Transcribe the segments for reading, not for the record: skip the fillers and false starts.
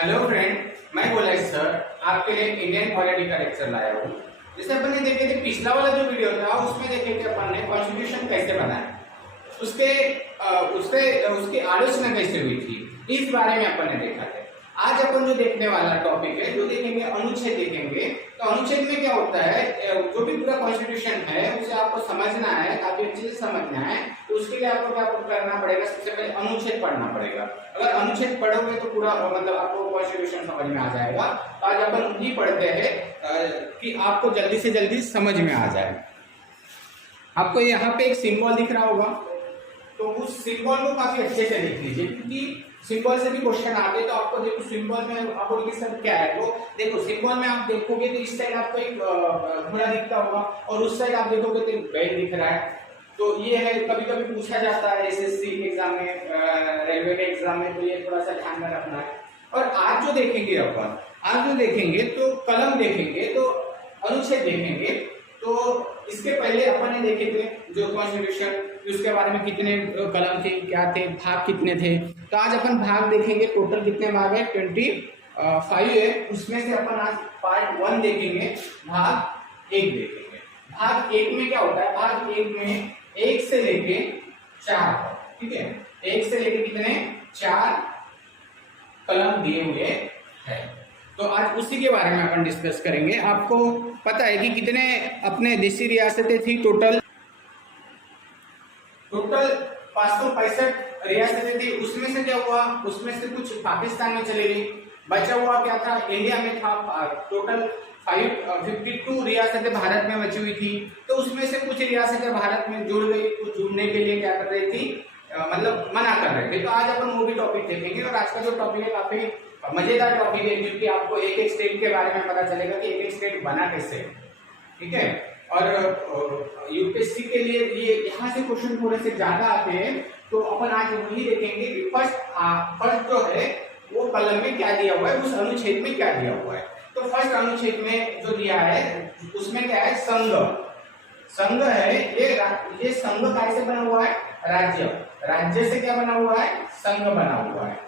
Hello friend, मैं गोलाई sir आपके लिए इंडियन पॉलिटी का लेक्चर लाया हूँ। जैसे अपन ने देखे थे पिछला वाला जो वीडियो था उसमें देखे थे अपन ने कॉन्स्टिट्यूशन कैसे बनाया, उसके उसकी आलोचना कैसे हुई थी, इस बारे में अपन ने देखा था। आज अपन जो देखने वाला टॉपिक है, जो देखेंगे अनुच्छेद देखेंगे। तो अनुच्छेद में क्या होता है, जो भी पूरा कॉन्स्टिट्यूशन है उसे आपको समझना है, काफी अच्छे से समझना है। तो उसके लिए आपको क्या करना पड़ेगा, सबसे पहले अनुच्छेद पढ़ना पड़ेगा। अगर अनुच्छेद पढ़ोगे तो पूरा मतलब आपको कॉन्स्टिट्यूशन समझ में आ जाएगा। तो आज अपन वही पढ़ते हैं कि आपको जल्दी से जल्दी समझ में आ जाए। आपको यहाँ पे एक सिंबल दिख रहा होगा, तो उस सिंबल को काफी अच्छे से देख लीजिए, क्योंकि सिंबल से भी क्वेश्चन आते हैं। तो आपको देखो सिंबल में आपको सब क्या है, तो देखो सिंबल में आप देखोगे तो इस साइड आपको एक घोड़ा दिखता होगा और उस साइड आप देखोगे तो एक बैल दिख रहा है। तो ये है, कभी कभी पूछा जाता है एसएससी के एग्जाम में, रेलवे के एग्जाम में, तो ये थोड़ा सा ध्यान में रखना है। और आज जो देखेंगे अपन, आज जो देखेंगे तो कलम देखेंगे, तो अनुच्छेद देखेंगे। तो इसके पहले अपन ने देखे थे जो कॉन्स्टिट्यूशन, उसके बारे में कितने कलम थे, क्या थे, भाग कितने थे। तो आज अपन भाग देखेंगे, टोटल कितने भाग है, 25 है। उसमें से अपन आज पार्ट 1 देखेंगे, भाग 1 देखेंगे। भाग 1 में क्या होता है, भाग 1 में 1 से लेके 4, ठीक है, 1 से लेके कितने 4 कलम दिए हुए हैं। तो आज उसी के बारे में अपन डिस्कस करेंगे। आपको पता है कि कितने अपने देशी रियासतें थी, टोटल 565 रियासतें थी। उसमें से क्या हुआ, उसमें से कुछ पाकिस्तान में चले गई, बचा हुआ क्या था, इंडिया में था। टोटल 52 रियासतें भारत में बची हुई थी। तो उसमें से कुछ रियासतें भारत में जुड़ गई, कुछ जुड़ने के लिए क्या कर रही थी, मतलब मना कर रहे थे। तो आज अपन वो भी टॉपिक देखेंगे। और आज का जो टॉपिक है काफी मजेदार टॉपिक है, क्योंकि आपको एक एक स्टेट के बारे में पता चलेगा कि एक एक स्टेट बना कैसे, ठीक है। और यूपीएससी के लिए ये यहाँ से क्वेश्चन थोड़े से ज्यादा आते हैं। तो अपन आज वही देखेंगे कि फर्स्ट जो है वो कलम में क्या दिया हुआ है, उस अनुच्छेद में क्या दिया हुआ है। तो फर्स्ट अनुच्छेद में जो दिया है उसमें क्या है, संघ। संघ है ये संघ कैसे बना हुआ है, राज्य से क्या बना हुआ है, संघ बना हुआ है।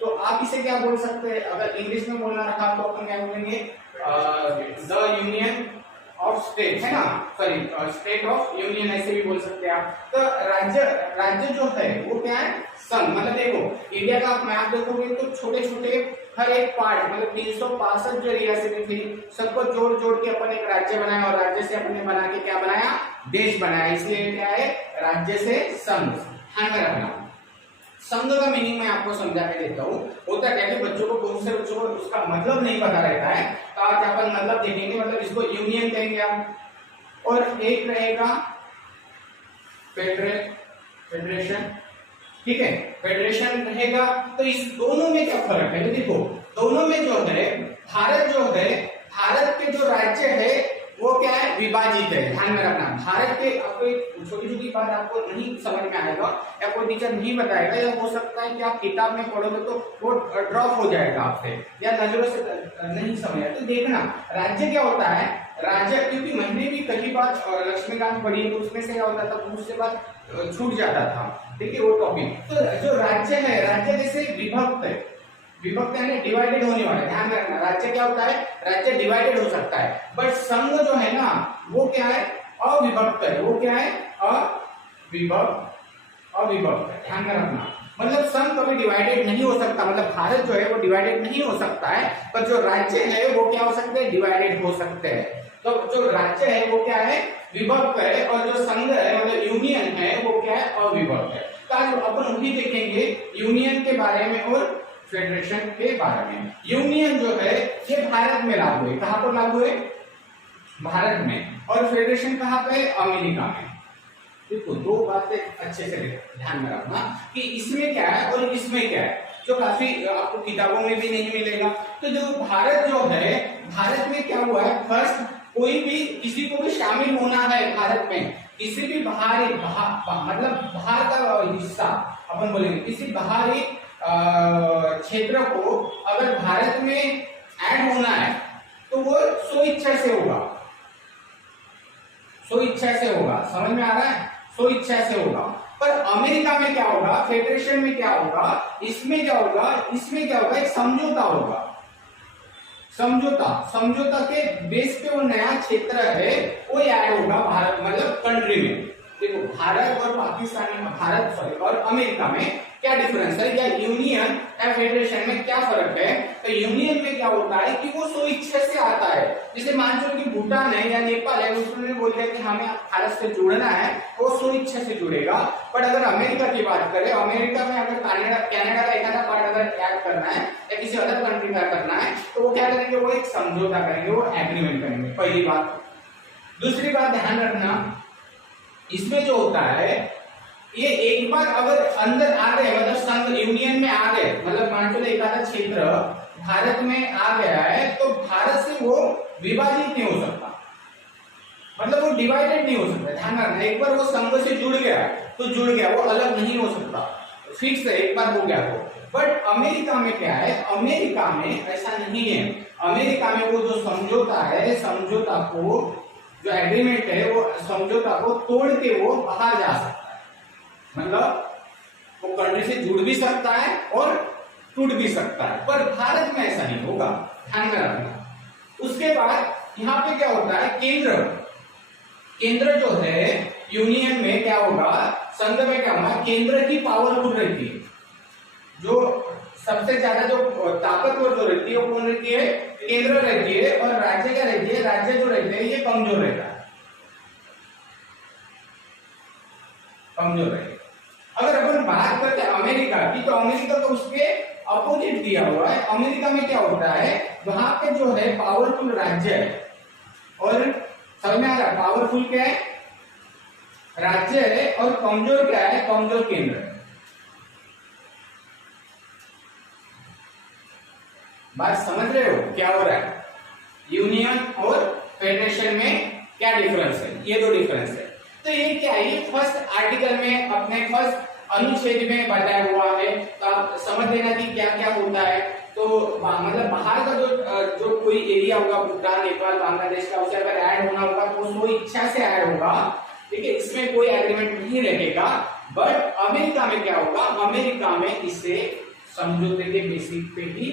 तो आप इसे क्या बोल सकते हैं, अगर इंग्लिश में बोलना रखा तो अपन क्या बोलेंगे, द यूनियन ऑफ स्टेट, है ना, सॉरी स्टेट ऑफ यूनियन, ऐसे भी बोल सकते हैं आप। तो राज्य जो है वो क्या है, संघ। मतलब देखो इंडिया का आप मैप देखोगे तो छोटे छोटे हर एक पार्ट, मतलब 365 जो रियासतें थी, सबको जोड़ जोड़ के अपन एक राज्य बनाया, और राज्य से अपने बना के क्या बनाया, देश बनाया। इसलिए क्या है, राज्य से संघ। ध्यान में रखना, संघ का मीनिंग मैं आपको समझा के देता हूँ। होता क्या है कि बच्चों को, बहुत से बच्चों को उसका मतलब नहीं पता रहता है। तो आज अपन मतलब देखेंगे, मतलब इसको यूनियन कहेंगे आप, और एक रहेगा फेडरेशन, ठीक है, फेडरेशन रहेगा। तो इस दोनों में क्या फर्क है, तो देखो दोनों में जो है, भारत के जो राज्य है वो क्या है, विभाजित है। ध्यान में रखना, भारत के, आपको एक छोटी छोटी बात आपको नहीं समझ में आएगा या कोई टीचर नहीं बताएगा, या हो सकता है कि आप किताब में पढ़ोगे तो वो ड्रॉप हो जाएगा आपसे, या नजरों से नहीं समझ आएगा। तो देखना राज्य क्या होता है, राज्य, क्योंकि मैंने भी कई बार लक्ष्मीकांत पढ़ी है, तो उसमें से क्या होता था, उससे बात छूट जाता था, देखिए वो टॉपिक। तो जो राज्य है, राज्य जैसे विभक्त है, विभक्त यानी डिवाइडेड होने वाला है। ध्यान रखना, राज्य क्या होता है, राज्य डिवाइडेड हो सकता है, बट संघ जो है ना वो क्या है, अविभक्त है। वो क्या है, अविभक्त है। ध्यान में रखना, मतलब संघ कभी डिवाइडेड नहीं हो सकता, मतलब भारत जो है वो डिवाइडेड नहीं हो सकता है, पर जो राज्य है वो क्या हो सकते हैं, डिवाइडेड हो सकते हैं। तो जो राज्य है वो क्या है, विभक्त है, और जो संघ है मतलब यूनियन है वो क्या है, अविभक्त है। तो आज अपन वही देखेंगे यूनियन के बारे में और फेडरेशन के बारे में। यूनियन जो है ये भारत में लागू है, कहां पर लागू है, भारत में, और फेडरेशन कहां पे, अमेरिका में। देखो दो बातें अच्छे से ध्यान में रखना कि इसमें क्या है और इसमें क्या है, जो काफी आपको किताबों में भी नहीं मिलेगा। तो जो भारत जो है, भारत में क्या हुआ है, फर्स्ट कोई भी किसी को भी शामिल होना है भारत में, किसी भी बाहरी मतलब बाहर का हिस्सा अपन बोलेंगे, किसी बाहरी क्षेत्र को अगर भारत में ऐड होना है तो वो स्वेच्छा से होगा, स्वेच्छा से होगा। समझ में आ रहा है, स्वेच्छा से होगा। पर अमेरिका में क्या होगा, फेडरेशन में क्या होगा, इसमें क्या होगा, इसमें क्या होगा, एक समझौता होगा। समझौता के बेस पे वो नया क्षेत्र है वो ऐड होगा भारत मतलब कंट्री में। देखो भारत और पाकिस्तान में, भारत सॉरी और अमेरिका में क्या डिफरेंस है, या यूनियन या फेडरेशन में क्या फर्क है। तो यूनियन में क्या होता है कि वो स्व इच्छा से आता है। जैसे मान लो कि भूटान है या नेपाल है, उसने बोल दिया कि हमें भारत से जुड़ना है, वो स्व इच्छा से जुड़ेगा। बट अगर अमेरिका की बात करें, अमेरिका में अगर कनाडा का एक आधा पार्ट अगर ऐड करना है या किसी अदर कंट्री का करना है तो वो क्या करेंगे, वो एक समझौता करेंगे, वो एग्रीमेंट करेंगे। पहली बात। दूसरी बात ध्यान रखना, इसमें जो होता है ये एक बार अगर अंदर आ गए मतलब संघ यूनियन में आ गए, मतलब मान लो एक आधा क्षेत्र भारत में आ गया है तो भारत से वो विभाजित नहीं हो सकता, मतलब वो डिवाइडेड नहीं हो सकता। ध्यान रखना, एक बार वो संघ से जुड़ गया तो जुड़ गया, वो अलग नहीं हो सकता, फिक्स है, एक बार हो गया तो। बट अमेरिका में क्या है, अमेरिका में ऐसा नहीं है। अमेरिका में वो जो समझौता है, समझौता को जो एग्रीमेंट है वो समझौता को तोड़ के वो बाहर जा सकता है, मतलब वो कंट्री से जुड़ भी सकता है और टूट भी सकता है। पर भारत में ऐसा नहीं होगा, ध्यान में रखना। उसके बाद यहाँ पे क्या होता है, केंद्र जो है यूनियन में क्या होगा, संघ में क्या होगा, केंद्र की पावरफुल रहती है। जो सबसे ज्यादा जो ताकतवर जो रहती है वो कौन रहती है, केंद्र रहती है। और राज्य क्या रहती है, राज्य जो रहते हैं ये कमजोर रहता है, कमजोर रहता है। अगर अपन बात करते हैं अमेरिका की, तो अमेरिका तो उसके अपोजिट दिया हुआ है। अमेरिका में क्या होता है, वहां पे जो है पावरफुल राज्य है, और समझ में आ रहा, पावरफुल क्या है, राज्य है, और कमजोर क्या है, कमजोर केंद्र है। बात समझ रहे हो क्या हो रहा है, यूनियन और फेडरेशन में क्या डिफरेंस है, ये दो डिफरेंस है। तो ये क्या है, ये फर्स्ट आर्टिकल में अपने फर्स्ट अनुच्छेद में बताया हुआ है, तो आप समझ लेना कि क्या क्या होता है। तो मतलब बाहर का जो कोई एरिया होगा, भूटान, नेपाल, बांग्लादेश का, उसे अगर ऐड होना होगा तो वो इच्छा से ऐड होगा, ठीक है, इसमें कोई एग्रीमेंट नहीं रहेगा। बट अमेरिका में क्या होगा, अमेरिका में इसे समझौते के बेसिस पे ही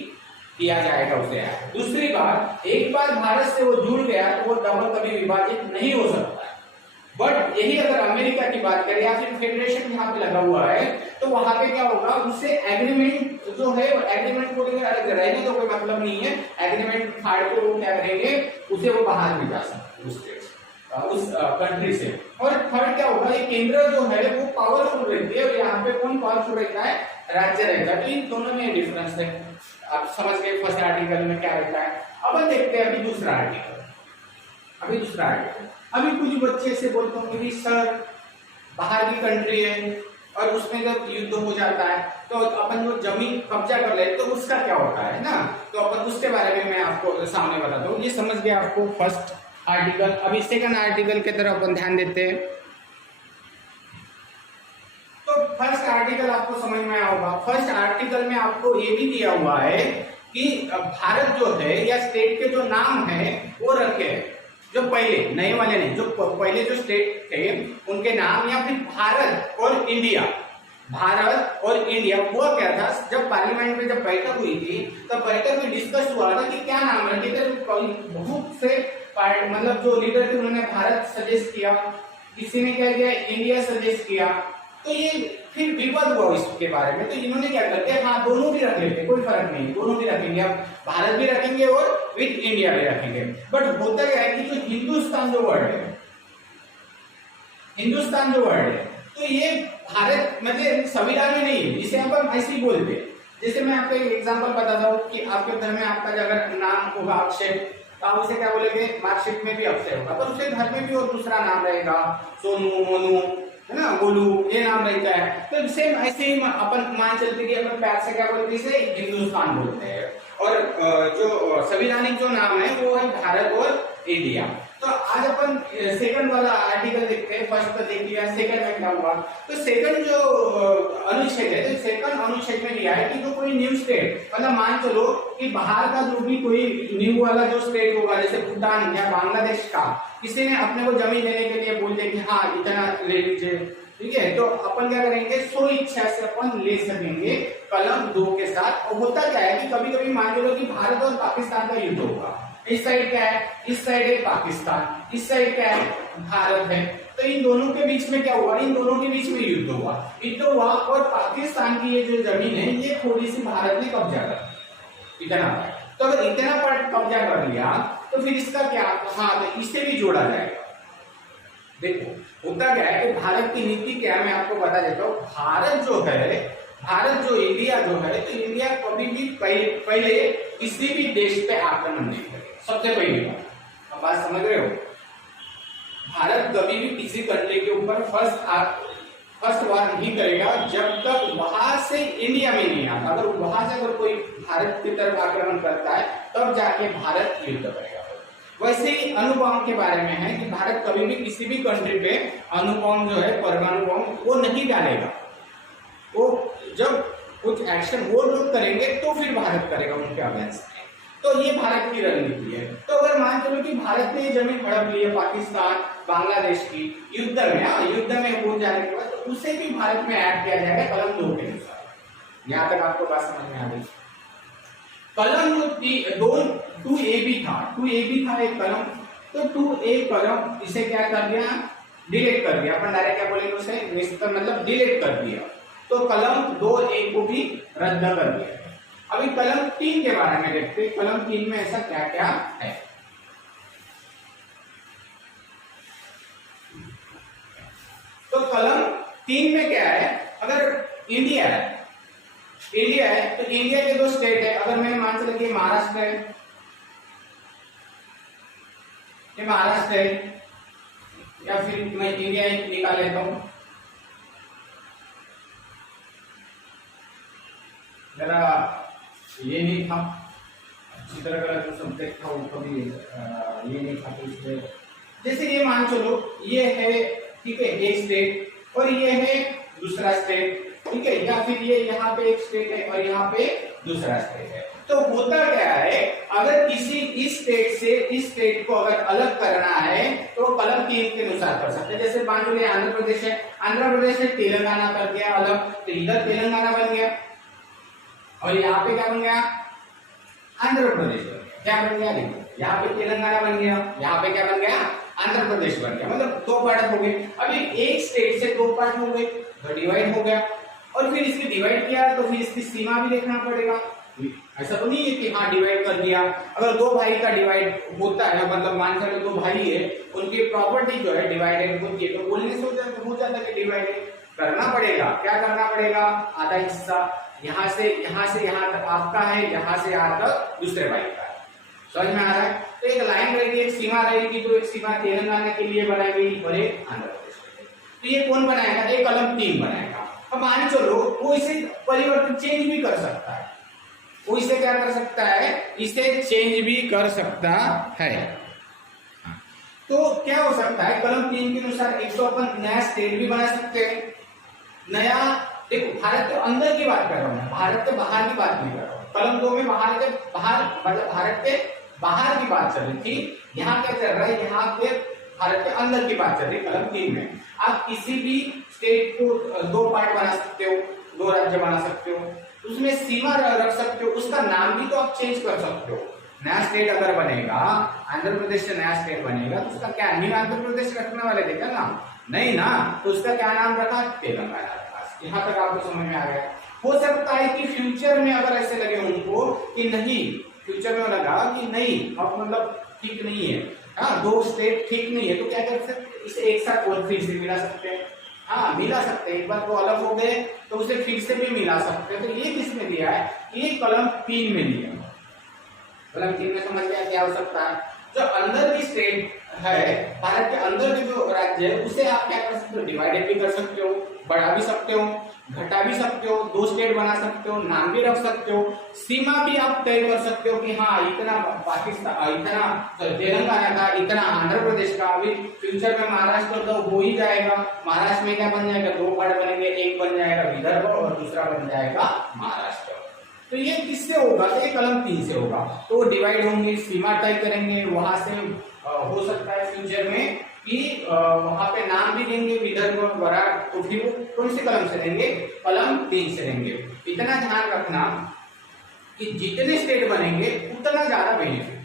किया जाएगा उसे ऐड। दूसरी बात, एक बार भारत से वो जुड़ गया तो वो डबल कभी विभाजित नहीं हो सकता है। बट यही अगर अमेरिका की बात करें या फिर फेडरेशन यहाँ पे लगा हुआ है तो वहां पे क्या होगा, उससे एग्रीमेंट जो है, एग्रीमेंट को रहने तो कोई मतलब नहीं है, एग्रीमेंट फाड़ के वो क्या करेंगे, उसे वो बाहर भी जा सकते उस कंट्री से। और थर्ड क्या होगा, ये केंद्र जो है वो पावरफुल रहती है, और यहाँ पे कौन पावरफुल रहता है, राज्य रहता है। तो इन दोनों में डिफरेंस है, आप समझ गए फर्स्ट आर्टिकल में क्या रहता है। अब देखते हैं अभी दूसरा आर्टिकल। अभी कुछ बच्चे से बोलते होंगे कि सर बाहर की कंट्री है और उसमें जब युद्ध हो जाता है तो अपन जो जमीन कब्जा कर ले तो उसका क्या होता है ना, तो अपन उसके बारे में मैं आपको सामने बताता हूँ। ये समझ गया आपको फर्स्ट आर्टिकल। अभी सेकंड आर्टिकल की तरफ अपन ध्यान देते हैं। तो फर्स्ट आर्टिकल आपको समझ में आया होगा। फर्स्ट आर्टिकल में आपको ये भी दिया हुआ है कि भारत जो है या स्टेट के जो नाम है वो रखे, जो पहले नए वाले नहीं, जो पहले जो स्टेट थे उनके नाम, या फिर भारत और इंडिया। भारत और इंडिया हुआ क्या था, जब पार्लियामेंट में जब बैठक हुई थी तब बैठक में डिस्कस हुआ था कि क्या नाम रखे थे। बहुत से मतलब जो लीडर थे उन्होंने भारत सजेस्ट किया, किसी ने क्या किया, इंडिया सजेस्ट किया। तो ये फिर विवाद हुआ इसके बारे में, तो इन्होंने क्या करते हैं, हाँ दोनों भी रख लेते, कोई फर्क नहीं, दोनों भी रखेंगे, अब भारत भी रखेंगे और विद इंडिया भी रखेंगे। बट होता क्या है कि जो हिंदुस्तान जो वर्ड है, तो ये भारत मतलब संविधान में नहीं है, इसे अपन ऐसे ही बोलते हैं। जैसे मैं आपको एक एग्जांपल बताता हूँ कि आपके घर में आपका अगर नाम होगा अक्षय, तो आप उसे क्या बोलेंगे, मार्कशीट में भी अक्षय होगा, पर उसके घर में भी और दूसरा नाम रहेगा, सोनू, मोनू, है ना, गोलू, ये नाम रहता है। तो सेम ऐसे ही अपन मान चलते कि अपन प्यार से क्या बोलते हैं, इसे हिंदुस्तान बोलते हैं। और जो संवैधानिक जो नाम है वो है भारत और इंडिया। तो आज अपन सेकंड वाला आर्टिकल देखते हैं। फर्स्ट तो देख लिया, सेकंड में क्या हुआ। तो सेकंड जो अनुच्छेद है, तो सेकंड अनुच्छेद में लिया है कि जो कोई न्यू स्टेट, मतलब मान चलो कि बाहर का जो भी कोई न्यू वाला जो स्टेट होगा, जैसे भूटान या बांग्लादेश का, किसी ने अपने को जमीन लेने के लिए बोल दिया कि हाँ इतना ले लीजिए, ठीक है, तो अपन क्या करेंगे, सो इच्छा से अपन ले सकेंगे कलम 2 के साथ। और होता क्या है कि कभी कभी मान लो कि भारत और पाकिस्तान का युद्ध होगा, इस साइड क्या है, इस साइड है पाकिस्तान, इस साइड क्या है, भारत है। तो इन दोनों के बीच में क्या हुआ, इन दोनों के बीच में युद्ध हुआ और पाकिस्तान की ये जो जमीन है ये थोड़ी सी भारत ने कब्जा कर ली, इतना। तो अगर इतना पार्ट कब्जा कर लिया तो फिर इसका क्या, हाँ तो इसे भी जोड़ा जाएगा। देखो होता क्या है कि भारत की नीति क्या है, मैं आपको बता देता हूँ। भारत जो इंडिया जो है, तो इंडिया कभी भी पहले किसी भी देश पे आक्रमण नहीं करेगा, सबसे पहली बात। अब बात समझ रहे हो, भारत कभी भी किसी कंट्री के ऊपर फर्स्ट वार नहीं करेगा जब तक वहां से इंडिया में नहीं आता। अगर वहां से अगर कोई भारत की तरफ आक्रमण करता है तब जाके भारत युद्ध करेगा। वैसे ही अणुबॉम्ब के बारे में है कि भारत कभी भी किसी भी कंट्री पे अणुबॉम्ब जो है, परमाणु बॉम्ब वो नहीं डालेगा। वो जब कुछ एक्शन वो लोग करेंगे तो फिर भारत करेगा उनके अगेंस्ट में। तो ये भारत की रणनीति है। तो अगर मान चलो कि भारत ने जमीन हड़प ली है पाकिस्तान बांग्लादेश की युद्ध में हो जाने के बाद, तो उसे भी भारत में ऐड किया जाएगा कलम 2 के अनुसार। यहाँ तक आपको बात समझ में आ गई। कलम 2A भी था एक कलम, तो 2A कलम इसे क्या कर दिया, डिलीट कर दिया। अपन डायरेक्ट क्या बोलेंगे उसे, मतलब डिलीट कर दिया। तो कलम 2A को भी रद्द कर दिया। अभी कलम 3 के बारे में देखते हैं, कलम 3 में ऐसा क्या क्या है। तो कलम 3 में क्या है, अगर इंडिया है तो इंडिया के 2 स्टेट है। अगर मैंने मान चला कि महाराष्ट्र है, ये महाराष्ट्र है, या फिर मैं इंडिया निकाल लेता हूं, जरा ये नहीं था अच्छी तरह का जो सब्जेक्ट था वो कभी ये नहीं था। तो जैसे ये मान चलो ये है, ठीक है, एक स्टेट और ये है दूसरा स्टेट, ठीक है, या फिर ये यहाँ पे एक स्टेट है और यहाँ पे दूसरा स्टेट है। तो होता क्या है, अगर किसी इस स्टेट से इस स्टेट को अगर अलग करना है तो कलम 3 के अनुसार कर सकते हैं। जैसे मान लो ये आंध्र प्रदेश है, आंध्र प्रदेश ने तेलंगाना कर दिया अलग, तो इधर तेलंगाना बन गया और यहाँ पे क्या बन गया, आंध्र प्रदेश बन गया। क्या बन गया, देखो यहाँ पे तेलंगाना बन गया, यहाँ पे क्या बन गया, आंध्र प्रदेश बन गया। मतलब 2 पार्ट हो गए। अभी एक स्टेट से 2 पार्ट हो गए तो डिवाइड हो गया, और फिर इसकी डिवाइड किया तो फिर इसकी सीमा भी देखना पड़ेगा। ऐसा तो नहीं है कि हाँ डिवाइड कर दिया। अगर 2 भाई का डिवाइड होता है, मतलब मान चलो 2 भाई है, उनकी प्रॉपर्टी जो है डिवाइडेड होती है, तो बोलने से हो जाता है डिवाइडेड करना पड़ेगा। क्या करना पड़ेगा, आधा हिस्सा यहाँ से यहाँ तक आपका है, यहाँ से यहाँ तक दूसरे भाई का है। समझ में आ रहा है। तो एक लाइन रहेगी, एक सीमा रहेगी, तो एक सीमा तेलंगाना के लिए बनाई गई और एक आंध्र प्रदेश के लिए। तो ये कौन बनाएगा, एक कलम 3 बनाएगा। अब मान चलो वो इसे परिवर्तन चेंज भी कर सकता है, वो इसे क्या कर सकता है, इसे चेंज भी कर सकता है। तो क्या हो सकता है, कलम 3 के अनुसार एक तो अपन नया स्टेट भी बना सकते हैं, नया। देखो भारत के अंदर की बात कर रहा हूं, भारत के बाहर की बात नहीं कर रहा हूं। कलम 2 में बाहर मतलब भारत के बाहर की बात चल रही थी, यहाँ क्या चल रहा है, यहाँ पे भारत के अंदर की बात चल रही है। कलम 3 में आप किसी भी स्टेट को 2 पार्ट बना सकते हो, 2 राज्य बना सकते हो, उसमें सीमा रख सकते हो, उसका नाम भी तो आप चेंज कर सकते हो। नया स्टेट अगर बनेगा, आंध्र प्रदेश से नया स्टेट बनेगा, तो उसका क्या न्यू आंध्र प्रदेश रखने वाले थे क्या नाम, नहीं ना, तो उसका क्या नाम रखा, तेलंगाना रखा। यहाँ तक आपको समझ में आ गया। हो सकता है कि फ्यूचर में अगर ऐसे लगे उनको कि नहीं, फ्यूचर में लगा कि नहीं अब मतलब ठीक नहीं है, हाँ 2 स्टेट ठीक नहीं है, तो क्या कर सकते, इसे एक साथ और फिर से मिला सकते हैं। हाँ मिला सकते हैं, एक बार तो अलग हो गए तो उसे फिर से भी मिला सकते हैं। तो ये किसने दिया है, ये कलम 3 में दिया। कलम 3 में समझ गया क्या हो सकता है, जो अंदर की स्टेट है, भारत के अंदर के जो राज्य है, उसे आप क्या कर सकते हो, डिवाइडेड भी कर सकते हो, बढ़ा भी सकते हो, घटा भी सकते हो, 2 स्टेट बना सकते हो, नाम भी रख सकते हो, सीमा भी आप तय कर सकते हो कि हाँ इतना पाकिस्तान, इतना तेलंगाना का, इतना आंध्र प्रदेश का। अभी फ्यूचर में महाराष्ट्र तो हो ही जाएगा, महाराष्ट्र में क्या बन जाएगा, 2 पार्ट बनेंगे, एक बन जाएगा विदर्भ और दूसरा बन जाएगा महाराष्ट्र। तो ये किससे होगा, तो ये कलम 3 से होगा। तो डिवाइड होंगे, सीमा तय करेंगे, वहां से हो सकता है फ्यूचर में कि वहां पे नाम भी देंगे विदर्भ वराड, तो फिर वो कौन सी कलम से देंगे, कलम 3 से देंगे। इतना ध्यान रखना कि जितने स्टेट बनेंगे उतना ज्यादा बेनिफिट।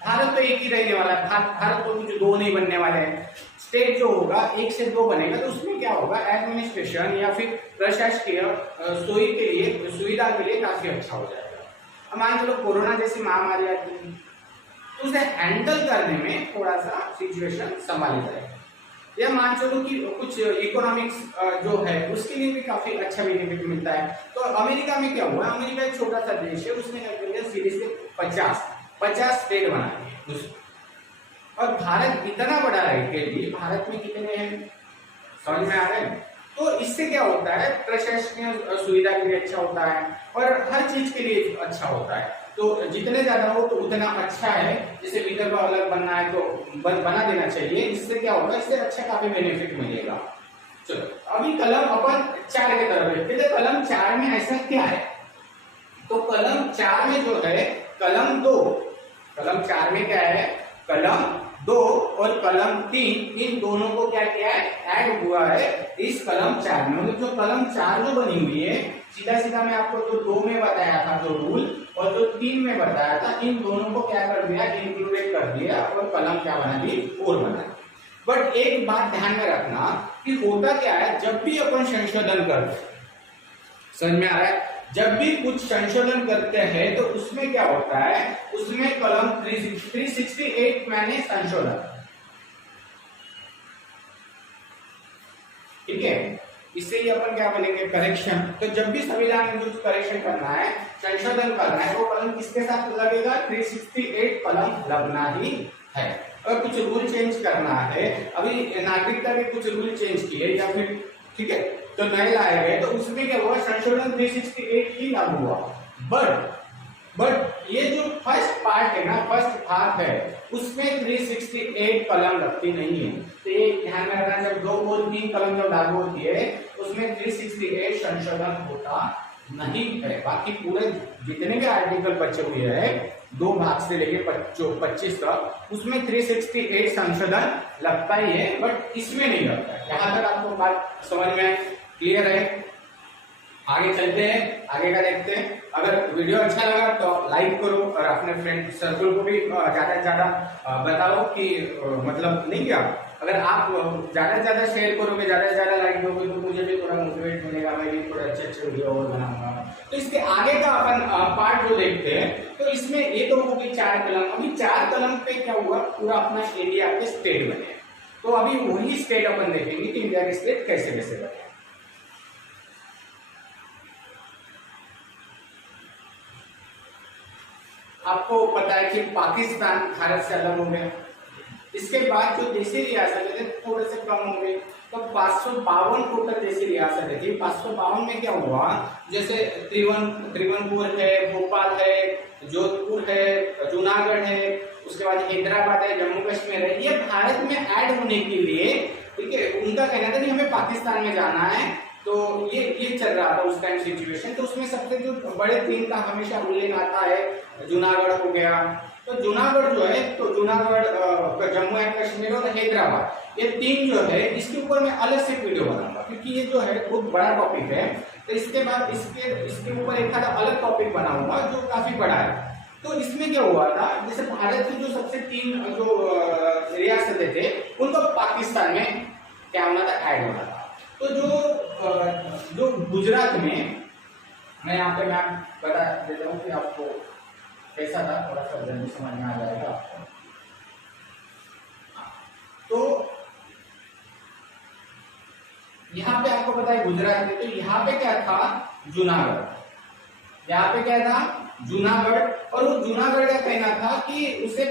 भारत तो एक ही रहने वाला है, भारत तो कुछ दो नहीं बनने वाले हैं। स्टेट जो होगा 1 से 2 बनेगा, तो उसमें क्या होगा, एडमिनिस्ट्रेशन या फिर प्रशासकीय सुविधा के लिए काफी अच्छा हो जाएगा। अब मान चलो कोरोना जैसी महामारी आती है, तो उसे हैंडल करने में थोड़ा सा सिचुएशन संभाली जाएगी। या मान चलो कि कुछ इकोनॉमिक्स जो है उसके लिए भी काफी अच्छा बेनिफिट मिलता है। तो अमेरिका में क्या हुआ, अमेरिका एक छोटा सा देश है, उसने क्या किया, सीरीज से 50 स्टेट बना दिए। और भारत इतना बड़ा है के लिए, भारत में कितने हैं समझ में आ रहे हैं। तो इससे क्या होता है, प्रशासनिक सुविधा के लिए अच्छा होता है और हर चीज के लिए अच्छा होता है। तो जितने ज्यादा हो तो उतना अच्छा है। जैसे विदर्भ अलग बनना है तो बना देना चाहिए, इससे क्या होगा, इससे अच्छा काफी बेनिफिट मिलेगा। चलो अभी कलम अपन 4 के तरफ देखते हैं। कलम 4 में ऐसा क्या है, तो कलम 4 में जो है कलम 2, कलम 4 में क्या है, कलम 2 और कलम 3, इन दोनों को क्या किया है, ऐड हुआ है इस कलम 4 में। मतलब जो कलम 4 जो बनी हुई है, सीधा सीधा मैं आपको जो 2 में बताया था जो रूल और जो 3 में बताया था, इन दोनों को क्या कर दिया, इंक्लूडेड कर दिया और कलम क्या बना दी, 4 बना दी। बट एक बात ध्यान में रखना कि होता क्या है, जब भी अपन संशोधन करते, समझ में आ रहा है, जब भी कुछ संशोधन करते हैं तो उसमें क्या होता है, उसमें कलम 368 मैंने संशोधन, ठीक है, इससे ही अपन क्या बनेंगे, करेक्शन। तो जब भी संविधान में कुछ करेक्शन करना है, संशोधन करना है, वो कलम किसके साथ लगेगा, 368 कलम लगना ही है। और कुछ रूल चेंज करना है, अभी नागरिकता के कुछ रूल चेंज किए या फिर ठीक है तो नए लाए गए, तो उसमें क्या हुआ, संशोधन 368 ही लागू हुआ। बट ये जो फर्स्ट पार्ट है ना, फर्स्ट भाग है, उसमें 368 कलम लगती नहीं है। तो ये ध्यान में रखना, जब 2 और 3 कलम जब लागू होती है उसमें 368 संशोधन होता नहीं है। बाकी पूरे जितने भी आर्टिकल बचे हुए हैं 2 भाग से लेके 25 तक, उसमें 368 संशोधन लगता ही है, बट इसमें नहीं लगता है। यहाँ तक आपको बात समझ में क्लियर है। आगे चलते हैं, आगे का देखते हैं। अगर वीडियो अच्छा लगा तो लाइक करो और अपने फ्रेंड सर्कल को भी ज्यादा से ज्यादा बताओ कि मतलब नहीं क्या, अगर आप ज्यादा से ज्यादा शेयर करोगे, ज्यादा से ज्यादा लाइक दोगे तो मुझे भी थोड़ा मोटिवेट मिलेगा, मैं भी थोड़ा अच्छे वीडियो और बनाऊंगा। तो इसके आगे का अपन पार्ट जो देखते हैं, तो इसमें ये तो हो गई 4 कलम। अभी 4 कलम पे क्या हुआ, पूरा अपना इंडिया के स्टेट बने। तो अभी वही स्टेट अपन देखेंगे कि इंडिया के स्टेट कैसे कैसे बने। आपको पता है कि पाकिस्तान भारत से अलग हो गया, इसके बाद जो देशी रियासत है थोड़े से कम हो गए, तो 552 टोटल देशी रियासत थी। 552 में क्या हुआ, जैसे त्रिवनपुर है, भोपाल है, जोधपुर है, जूनागढ़ है, उसके बाद हैदराबाद है, जम्मू कश्मीर है, ये भारत में ऐड होने के लिए, ठीक है, उनका कहना था कि हमें पाकिस्तान में जाना है। तो ये चल रहा था उस टाइम सिचुएशन। तो उसमें सबसे जो बड़े 3 का हमेशा उल्लेख आता है, जूनागढ़ हो गया। तो जूनागढ़ जो है, तो जूनागढ़, जम्मू एंड कश्मीर और हैदराबाद, ये 3 जो है, इसके ऊपर मैं अलग से वीडियो बनाऊंगा क्योंकि ये जो है बहुत बड़ा टॉपिक है। तो इसके बाद इसके ऊपर एक अलग टॉपिक बनाऊंगा जो काफी बड़ा है। तो इसमें क्या हुआ था, जैसे भारत की जो सबसे 3 जो रियासतें थे, उनको पाकिस्तान में क्या होना था, ऐड होना था। तो जो गुजरात में, मैं यहाँ पे मैप बता देता हूँ कि आपको कैसा था, थोड़ा सा जल्दी समझ में आ जाएगा आपको। तो यहाँ पे आपको पता है गुजरात में, तो यहाँ पे क्या था, जूनागढ़, यहाँ पे क्या था, जूनागढ़। और वो जूनागढ़ का कहना था कि उसके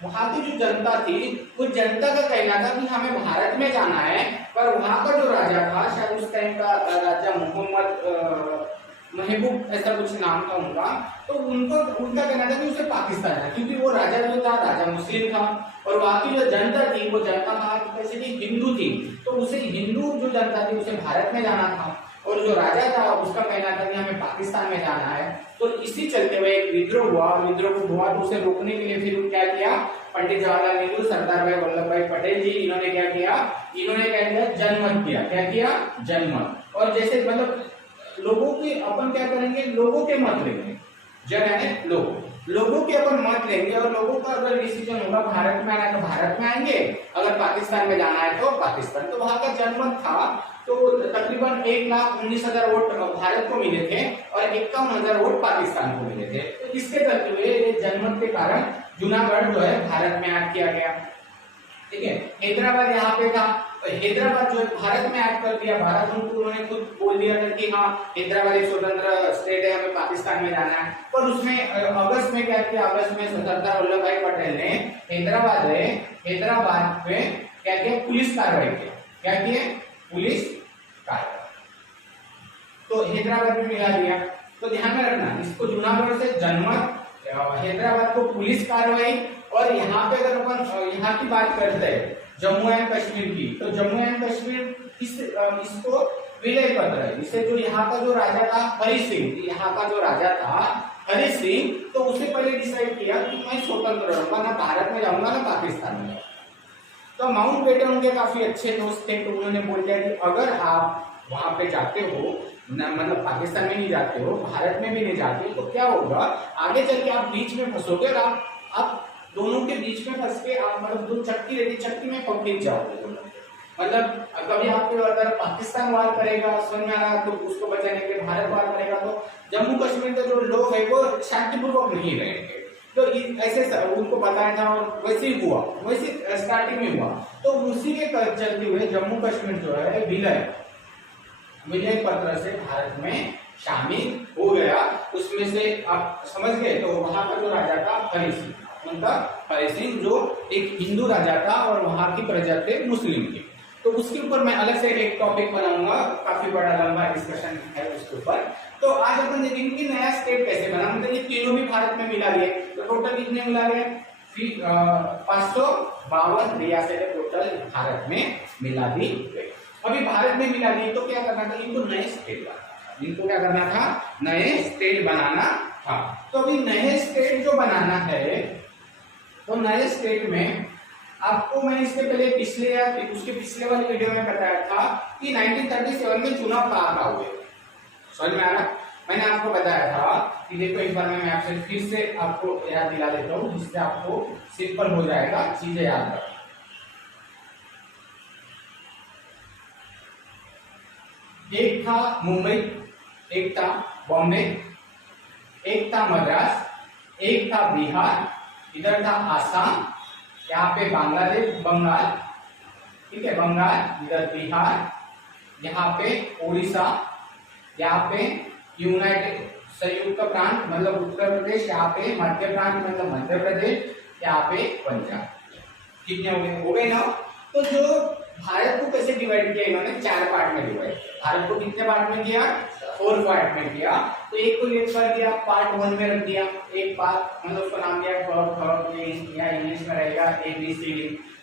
वहां की जो जनता थी, उस जनता का कहना था कि हमें भारत में जाना है, पर वहां का जो राजा था, शायद उस टाइम का राजा मोहम्मद महबूब ऐसा कुछ नाम था उनका, तो उनका कहना था कि उसे पाकिस्तान है, क्योंकि वो राजा जो था, राजा मुस्लिम था और वहां की जो जनता थी, वो जनता था कैसे कि हिंदू थी, तो उसे हिंदू जो जनता थी उसे भारत में जाना था। और जो राजा था उसका कहना था कि हमें पाकिस्तान में जाना है। तो इसी चलते हुए एक विद्रोह हुआ, विद्रोह हुआ तो उसे रोकने के लिए फिर क्या किया, पंडित जवाहरलाल नेहरू, सरदार भाई वल्लभ भाई पटेल जी, इन्होंने क्या किया, जनमत किया। क्या किया? जनमत। और जैसे मतलब लोगों की अपन क्या करेंगे, लोगों के मत लेंगे, जन यानी लोगों के अपन मत लेंगे और लोगों का अगर डिसीजन होगा भारत में आना है तो भारत में आएंगे, अगर पाकिस्तान में जाना है तो पाकिस्तान। तो वहां का जनमत था तो तकरीबन 1,19,000 वोट भारत को मिले थे और 51,000 वोट पाकिस्तान को मिले थे। तो इसके चलते हुए जनमत के कारण जूनागढ़ जो है भारत में ऐड किया गया। ठीक है, हैदराबाद यहाँ पे था, हैदराबाद जो है भारत में ऐड कर दिया। भारत उन्होंने खुद बोल दिया था कि हाँ हैदराबाद एक स्वतंत्र स्टेट है, हमें पाकिस्तान में जाना है। पर उसमें अगस्त में क्या किया, अगस्त में सरदार वल्लभ भाई पटेल ने हैदराबाद में क्या किया, पुलिस कार्रवाई किया। क्या किया? पुलिस कार्रवाई। तो हैदराबाद में मिला दिया। तो ध्यान में रखना, इसको जूनागढ़ से जनमत, हैदराबाद को पुलिस कार्रवाई। और यहाँ पे अगर अपन यहाँ की बात करते हैं जम्मू एंड कश्मीर की, तो जम्मू एंड कश्मीर इसको विलय पत्र है। इसे जो यहाँ का जो राजा था हरि सिंह, यहाँ का जो राजा था हरि सिंह, तो उसे पहले डिसाइड किया कि मैं स्वतंत्र रहूंगा, ना भारत में जाऊंगा ना पाकिस्तान में। तो माउंट बेटन उनके काफी अच्छे दोस्त थे, तो उन्होंने बोल दिया कि अगर आप वहां पे जाते हो, मतलब पाकिस्तान में नहीं जाते हो, भारत में भी नहीं जाते, तो क्या होगा, आगे चल के आप बीच में फंसोगे और आप दोनों के बीच में फंस के आप मतलब दो चक्की रहती, चक्की में पकड़ जाओगे। मतलब कभी आपके अगर पाकिस्तान वार करेगा, समझ में आ रहा, तो उसको बचाने के लिए भारत वार करेगा, तो जम्मू कश्मीर के जो लोग है वो शांतिपूर्वक नहीं रहेंगे। तो ऐसे उनको बताया था और वैसे ही हुआ, वैसे स्टार्टिंग में हुआ। तो उसी के चलते हुए जम्मू कश्मीर जो है विलय पत्र से भारत में शामिल हो गया। उसमें से आप समझ गए, तो वहां का जो राजा था हरि सिंह, उनका हरि सिंह जो एक हिंदू राजा था और वहां की प्रजा थे मुस्लिम थी। तो उसके ऊपर मैं अलग से एक टॉपिक बनाऊंगा, काफी बड़ा लंबा डिस्कशन है उसके ऊपर। तो आज अपन देखेंगे कि नया स्टेट कैसे बना, मतलब ये तीनों भी भारत में मिला गए। तो टोटल कितने मिला गए? 552 रियासतें टोटल भारत में मिला दी गई। अभी भारत में मिला दी तो क्या करना था, इनको नए स्टेट बनाना था। इनको क्या करना था? नए स्टेट बनाना था। तो अभी नए स्टेट जो बनाना है, तो नए स्टेट में आपको मैंने इसके पहले उसके पिछले वाले वीडियो में बताया था कि 1937 में चुनाव कहाँ हुए। समझ में आ रहा? मैंने आपको बताया था कि देखो एक बार मैं आपसे फिर से आपको याद दिला देता हूँ, जिससे आपको सिंपल हो जाएगा चीजें याद रखना। एक था मुंबई, एक था बॉम्बे, एक था मद्रास, एक था बिहार, इधर था आसाम, यहाँ पे बांग्लादेश, बंगाल, ठीक है, बंगाल, इधर बिहार, यहाँ पे उड़ीसा, यहाँ पे यूनाइटेड संयुक्त प्रांत मतलब उत्तर प्रदेश, यहाँ पे मध्य प्रांत मतलब मध्य प्रदेश, यहाँ पे पंजाब। कितने हो गए? हो गए ना। तो जो भारत को कैसे डिवाइड किया इन्होंने? 4 पार्ट में डिवाइड किया। भारत को कितने पार्ट में किया? 4 पार्ट में किया। तो एक को एक कर दिया, पार्ट 1 में रख दिया, एक पार्ट मतलब उसका नाम दिया या इंग्लिश में रहेगा ABCD।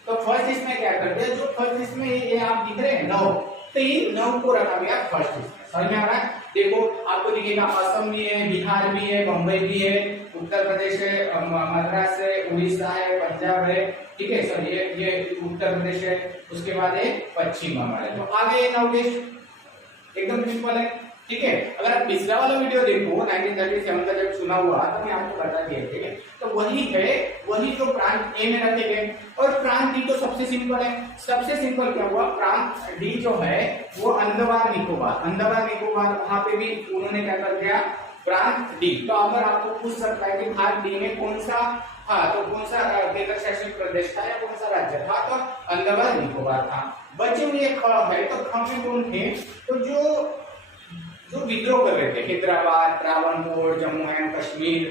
तो फर्स्ट इसमें क्या कर दिया, जो फर्स्ट इसमें ये आप दिख रहे हैं 9, तो ये 9 को रखा गया फर्स्ट इसमें। समझ में आ रहा है? देखो आपको दिखेगा असम भी है, बिहार भी है, बम्बई भी है, उत्तर प्रदेश है, मद्रास है, उड़ीसा है, पंजाब है, ठीक है सर, ये उत्तर प्रदेश है, उसके बाद है पश्चिम बंगाल है। तो आगे ये 9 देश एकदम सिंपल है, ठीक है। अगर आप पिछला वाला वीडियो देखो 1937 का जब चुनाव हुआ तो मैं आपको बता दिया, ठीक है। तो वही है, वही जो प्रांत ए में रखे गए। और प्रांत डी तो सबसे सिंपल है। सबसे सिंपल क्या हुआ, प्रांत डी जो है वो अंडमान निकोबार, वहां पे भी उन्होंने क्या कर दिया, प्रांत डी। तो अगर आपको पूछ सकता है कि भाग डी में कौन सा, तो कौन सा केंद्र शासित प्रदेश था या कौन सा राज्य था, तो अंडमान निकोबार था। बचे हुए ख है, तो ख में कौन थे, तो जो विद्रोह कर रहे थे, हैदराबाद, त्रावणकोर, जम्मू एंड कश्मीर,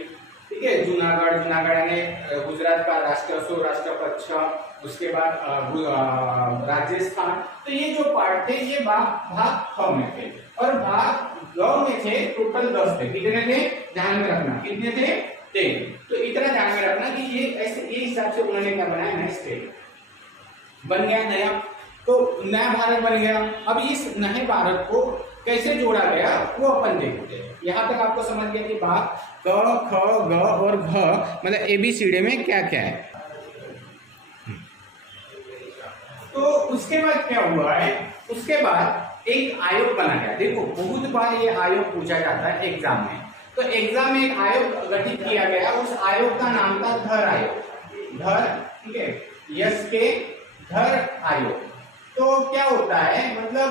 ठीक है, जूनागढ़ यानी गुजरात का राष्ट्र असो, राष्ट्र पक्ष, उसके बाद राजस्थान। तो ये जो पार्ट थे ये भाग ख में थे, और भाग ग में थे टोटल 10 थे। कितने थे ध्यान में रखना, कितने थे 10। तो इतना ध्यान में रखना कि ये ऐसे ये हिसाब से उन्होंने क्या बनाया, नया स्टेट बन गया नया। तो नया भारत बन गया। अब इस नए भारत को कैसे जोड़ा गया वो अपन देखते हैं। यहाँ तक आपको समझ गया कि बात क ख ग और घ मतलब ABCD में क्या क्या है। तो उसके बाद क्या हुआ है, उसके बाद एक आयोग बना गया। देखो बहुत बार ये आयोग पूछा जाता है एग्जाम में। तो एग्जाम में एक आयोग गठित किया गया, उस आयोग का नाम था धर आयोग। धर, ठीक है, यस के धर आयोग। तो क्या होता है, मतलब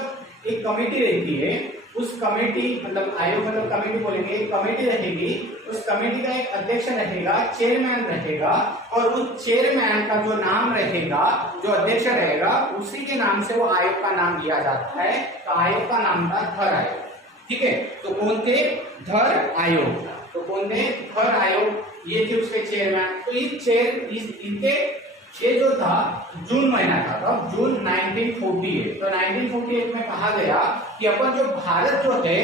एक कमेटी रहती है, उस कमेटी मतलब आयोग मतलब कमेटी बोलेंगे, एक कमेटी रहेगी, उस कमेटी का एक अध्यक्ष रहेगा, चेयरमैन रहेगा, और उस चेयरमैन का जो नाम रहेगा, जो अध्यक्ष रहेगा, उसी के नाम से वो आयोग का नाम दिया जाता है। तो आयोग का नाम था धर आयोग, ठीक है। तो कौन थे, धर आयोग। तो कौन थे, धर आयोग, ये थे उसके चेयरमैन। तो इनके ये जो था जून महीना था, तब जून 1948। तो 1948 में कहा गया कि अपन जो भारत जो है,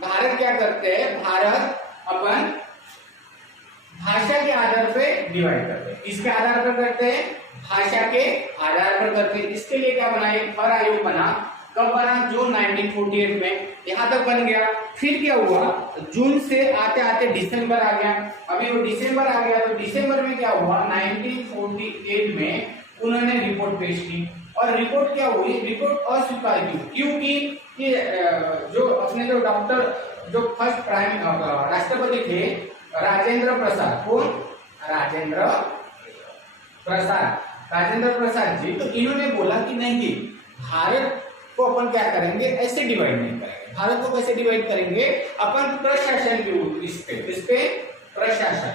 भारत क्या करते हैं, भारत अपन भाषा के आधार पे डिवाइड करते हैं। किसके आधार पर करते हैं, भाषा के आधार पर करते हैं। इसके लिए क्या बना, एक धर आयोग बना। कब बना, जून 1948 में, यहां तक बन गया। फिर क्या हुआ, जून से आते आते दिसंबर आ गया। अभी वो दिसंबर आ गया, तो दिसंबर में क्या हुआ, 1948 में उन्होंने रिपोर्ट पेश की। और रिपोर्ट क्या हुई, रिपोर्ट अस्वीकार की, क्योंकि ये जो अपने जो डॉक्टर जो फर्स्ट प्राइम राष्ट्रपति थे राजेंद्र प्रसाद, कौन, राजेंद्र प्रसाद जी, तो इन्होंने बोला कि नहीं, भारत को अपन क्या करेंगे, ऐसे डिवाइड नहीं करेंगे। भारत को कैसे डिवाइड करेंगे, अपन प्रशासन के इस पे प्रशासन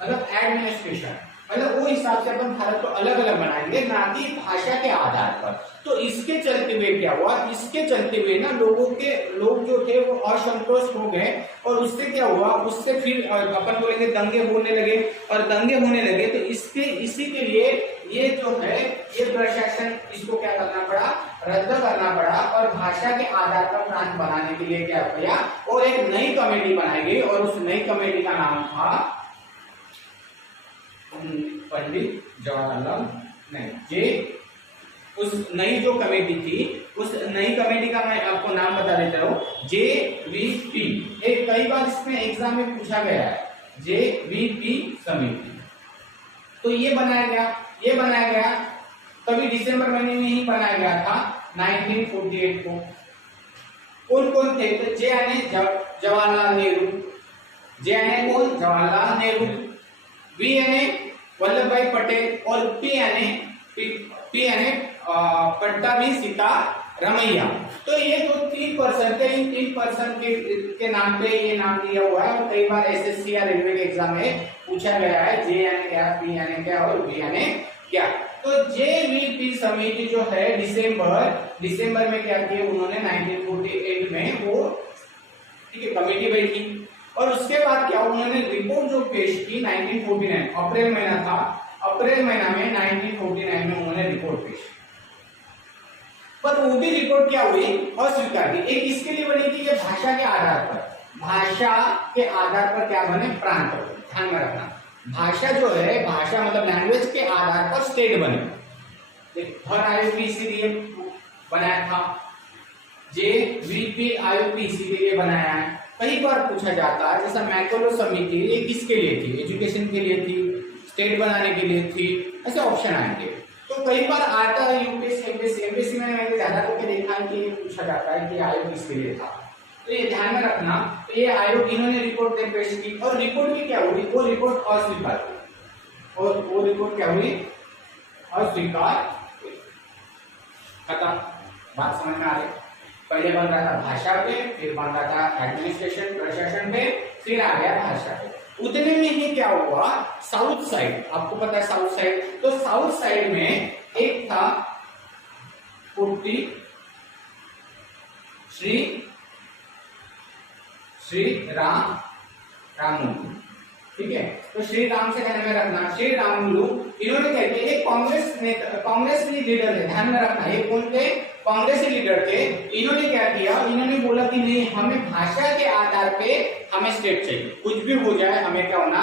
मतलब एडमिनिस्ट्रेशन, मतलब वो हिसाब से अपन भारत को अलग अलग बनाएंगे, ना कि भाषा के आधार पर। तो इसके चलते हुए क्या हुआ, इसके चलते हुए ना लोग जो थे वो असंतोष हो गए, और उससे क्या हुआ, उससे फिर अपन बोलेंगे दंगे होने लगे, और दंगे होने लगे तो इसी के लिए ये जो है, ये प्रशासन इसको क्या करना पड़ा, रद्द करना पड़ा, और भाषा के आधार पर प्रांत बनाने के लिए क्या किया, और एक नई कमेटी बनाई गई, और उस नई कमेटी का नाम था पंडित जवाहरलाल नेहरू। उस नई जो कमेटी थी, उस नई कमेटी का मैं आपको नाम बता देता हूँ, JVP। एक कई बार इसमें एग्जाम में पूछा गया है, JVP समिति। तो ये बनाया गया तभी दिसंबर महीने में ही बनाया गया था 1948 को। कौन कौन थे, तो जे यानी जवाहरलाल नेहरू, जे यानी कौन, जवाहरलाल नेहरू, वी यानी वल्लभ भाई पटेल, और पी यानी पट्टाभी सीतारमैया। तो ये जो 3 पर्सन थे, इन 3 पर्सन के नाम पे ये नाम दिया हुआ है, और कई बार SSC या रेलवे के एग्जाम में पूछा गया है, जे यानी क्या, पी यानी क्या, और वी यानी क्या। तो JVP समिति जो है दिसंबर में क्या किया उन्होंने, 1948 में वो, ठीक है, कमेटी बैठी, और उसके बाद क्या उन्होंने रिपोर्ट जो पेश की 1949, अप्रैल महीना था, अप्रैल महीना में 1949 में उन्होंने रिपोर्ट पेश की। पर वो भी रिपोर्ट क्या हुई, अस्वीकार की। एक इसके लिए बनी थी, ये भाषा के आधार पर क्या बने, प्रांत बने। ध्यान में रखना, भाषा जो है, भाषा मतलब लैंग्वेज के आधार पर स्टेट बने। धर आयोग भी इसीलिए बनाया था, JVP आयोग भी इसीलिए बनाया है। कई बार पूछा जाता है, जैसा मैकोलो समिति, ये किसके लिए थी, एजुकेशन के लिए थी, स्टेट बनाने के लिए थी, ऐसे ऑप्शन आएंगे। तो कई बार आता है एमपीएससी में मैंने ज्यादा करके देखा है कि पूछा जाता है कि आयोग किसके लिए था। तो ये ध्यान में रखना। तो ये आयोग, इन्होंने रिपोर्ट पेश की, और रिपोर्ट की क्या हुई, वो रिपोर्ट अस्वीकार हुई, और वो रिपोर्ट क्या हुई, अस्वीकार। खत्म, बात समझ में आ रही। पहले बन रहा था भाषा पे, फिर बन रहा था एडमिनिस्ट्रेशन प्रशासन पे, फिर आ गया भाषा पे। उतने में ही क्या हुआ, साउथ साइड, आपको पता है साउथ साइड, तो साउथ साइड में एक था पुट्टी श्री रामुलु, ठीक है। तो श्री राम से ध्यान में रखना, श्री रामुलु, इन्होंने क्या किया, एक कांग्रेस लीडर है, ध्यान में रखना, ये कौन थे, कांग्रेसी लीडर थे। इन्होंने क्या किया, इन्होंने बोला कि नहीं, हमें भाषा के आधार पे हमें स्टेट चाहिए, कुछ भी हो जाए हमें क्या होना,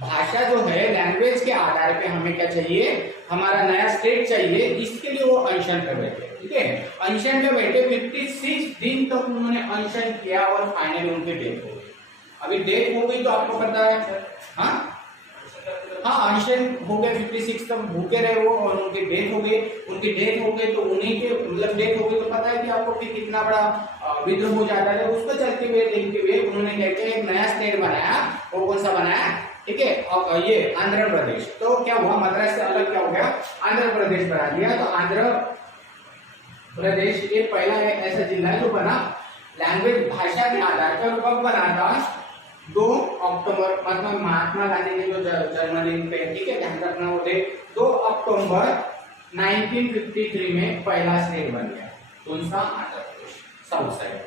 भाषा जो है लैंग्वेज के आधार पे हमें क्या चाहिए, हमारा नया स्टेट चाहिए। इसके लिए वो अनशन कर रहे थे। ठीक है। अनशन में बैठे 56 दिन तक उन्होंने अनशन किया और फाइनली उनकी डेथ हो गई। अभी डेथ हो गई तो आपको पता है, हाँ हाँ, अनशन हो गया, 56 तक भूखे रहे वो और उनकी डेथ हो गई। उनकी डेथ हो गई तो उन्हीं के मतलब डेथ हो गई तो पता है कि आपको कि कितना बड़ा विद्रोह हो जाता है। उसको चलते हुए देखते हुए उन्होंने क्या किया, एक नया स्टेट बनाया। वो कौन सा बनाया, ठीक है, और ये आंध्र प्रदेश। तो क्या हुआ, मद्रास से अलग क्या हो गया, आंध्र प्रदेश बना दिया। तो आंध्र प्रदेश ये पहला एक ऐसा जिला है जो बना लैंग्वेज भाषा के आधार पर। कब बना था, 2 अक्टूबर, मतलब महात्मा गांधी के जो जन्मदिन पे, ठीक है, ध्यान रखना वो डेट, 2 अक्टूबर 1953 में पहला स्टेट बन गया। कौन सा, आंध्र प्रदेश, साउथ साइड।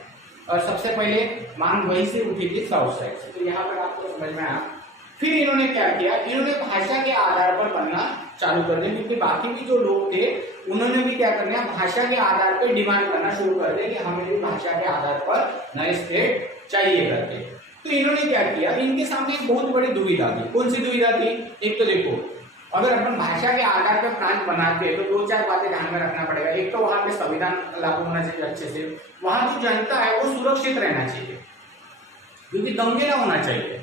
और सबसे पहले मांग वहीं से उठी थी, साउथ साइड से। तो यहाँ पर आपको समझ में आया। फिर इन्होंने क्या किया, इन्होंने भाषा के आधार पर बनना चालू कर दिया, क्योंकि बाकी भी जो लोग थे उन्होंने भी क्या करना, भाषा के आधार पर डिमांड करना शुरू कर दिया कि हमें भी भाषा के आधार पर नए स्टेट चाहिए करके। तो इन्होंने क्या किया, इनके सामने एक बहुत बड़ी दुविधा थी। कौन सी दुविधा थी, एक तो देखो, अगर अपन भाषा के आधार पर प्रांत बनाते हैं तो 2-4 बातें ध्यान में रखना पड़ेगा। एक तो वहां पे संविधान लागू होना चाहिए अच्छे से, वहां जो जनता है वो सुरक्षित रहना चाहिए, क्योंकि दंगे ना होना चाहिए,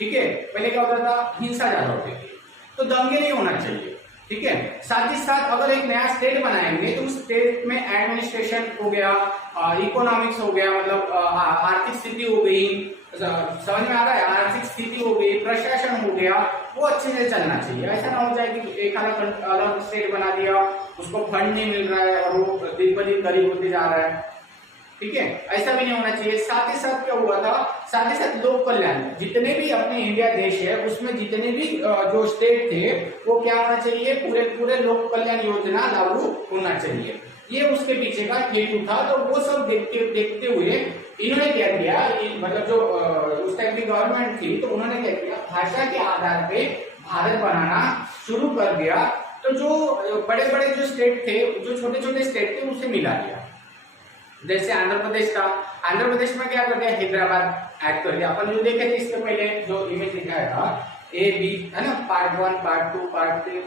ठीक है। पहले क्या होता था, हिंसा ज्यादा होती थी, तो दंगे नहीं होना चाहिए, ठीक है। साथ ही साथ अगर एक नया स्टेट बनाएंगे तो उस स्टेट में एडमिनिस्ट्रेशन हो गया, इकोनॉमिक्स हो गया, मतलब आर्थिक स्थिति हो गई, समझ में आ रहा है, आर्थिक स्थिति हो गई, प्रशासन हो गया, वो अच्छे से चलना चाहिए। ऐसा ना हो जाए कि एक अलग स्टेट बना दिया, उसको फंड नहीं मिल रहा है और वो दिन ब दिन गरीब होते जा रहा है, ठीक है, ऐसा भी नहीं होना चाहिए। साथ ही साथ क्या हुआ था, साथ ही साथ लोक कल्याण, जितने भी अपने इंडिया देश है उसमें जितने भी जो स्टेट थे वो क्या होना चाहिए, पूरे पूरे लोक कल्याण योजना लागू होना चाहिए। ये उसके पीछे का हेतु था। तो वो सब देखते हुए इन्होंने क्या किया, मतलब जो उस टाइम की गवर्नमेंट थी, तो उन्होंने क्या किया, भाषा के आधार पे भारत बनाना शुरू कर दिया। तो जो बड़े बड़े जो स्टेट थे, जो छोटे छोटे स्टेट थे, उसे मिला दिया। जैसे आंध्र प्रदेश था, आंध्र प्रदेश में क्या कर दिया, हैदराबाद ऐड कर दिया। अपन जो देखे थे इसके पहले जो इमेज दिखाया था, ए बी है ना, पार्ट 1 पार्ट 2 पार्ट 3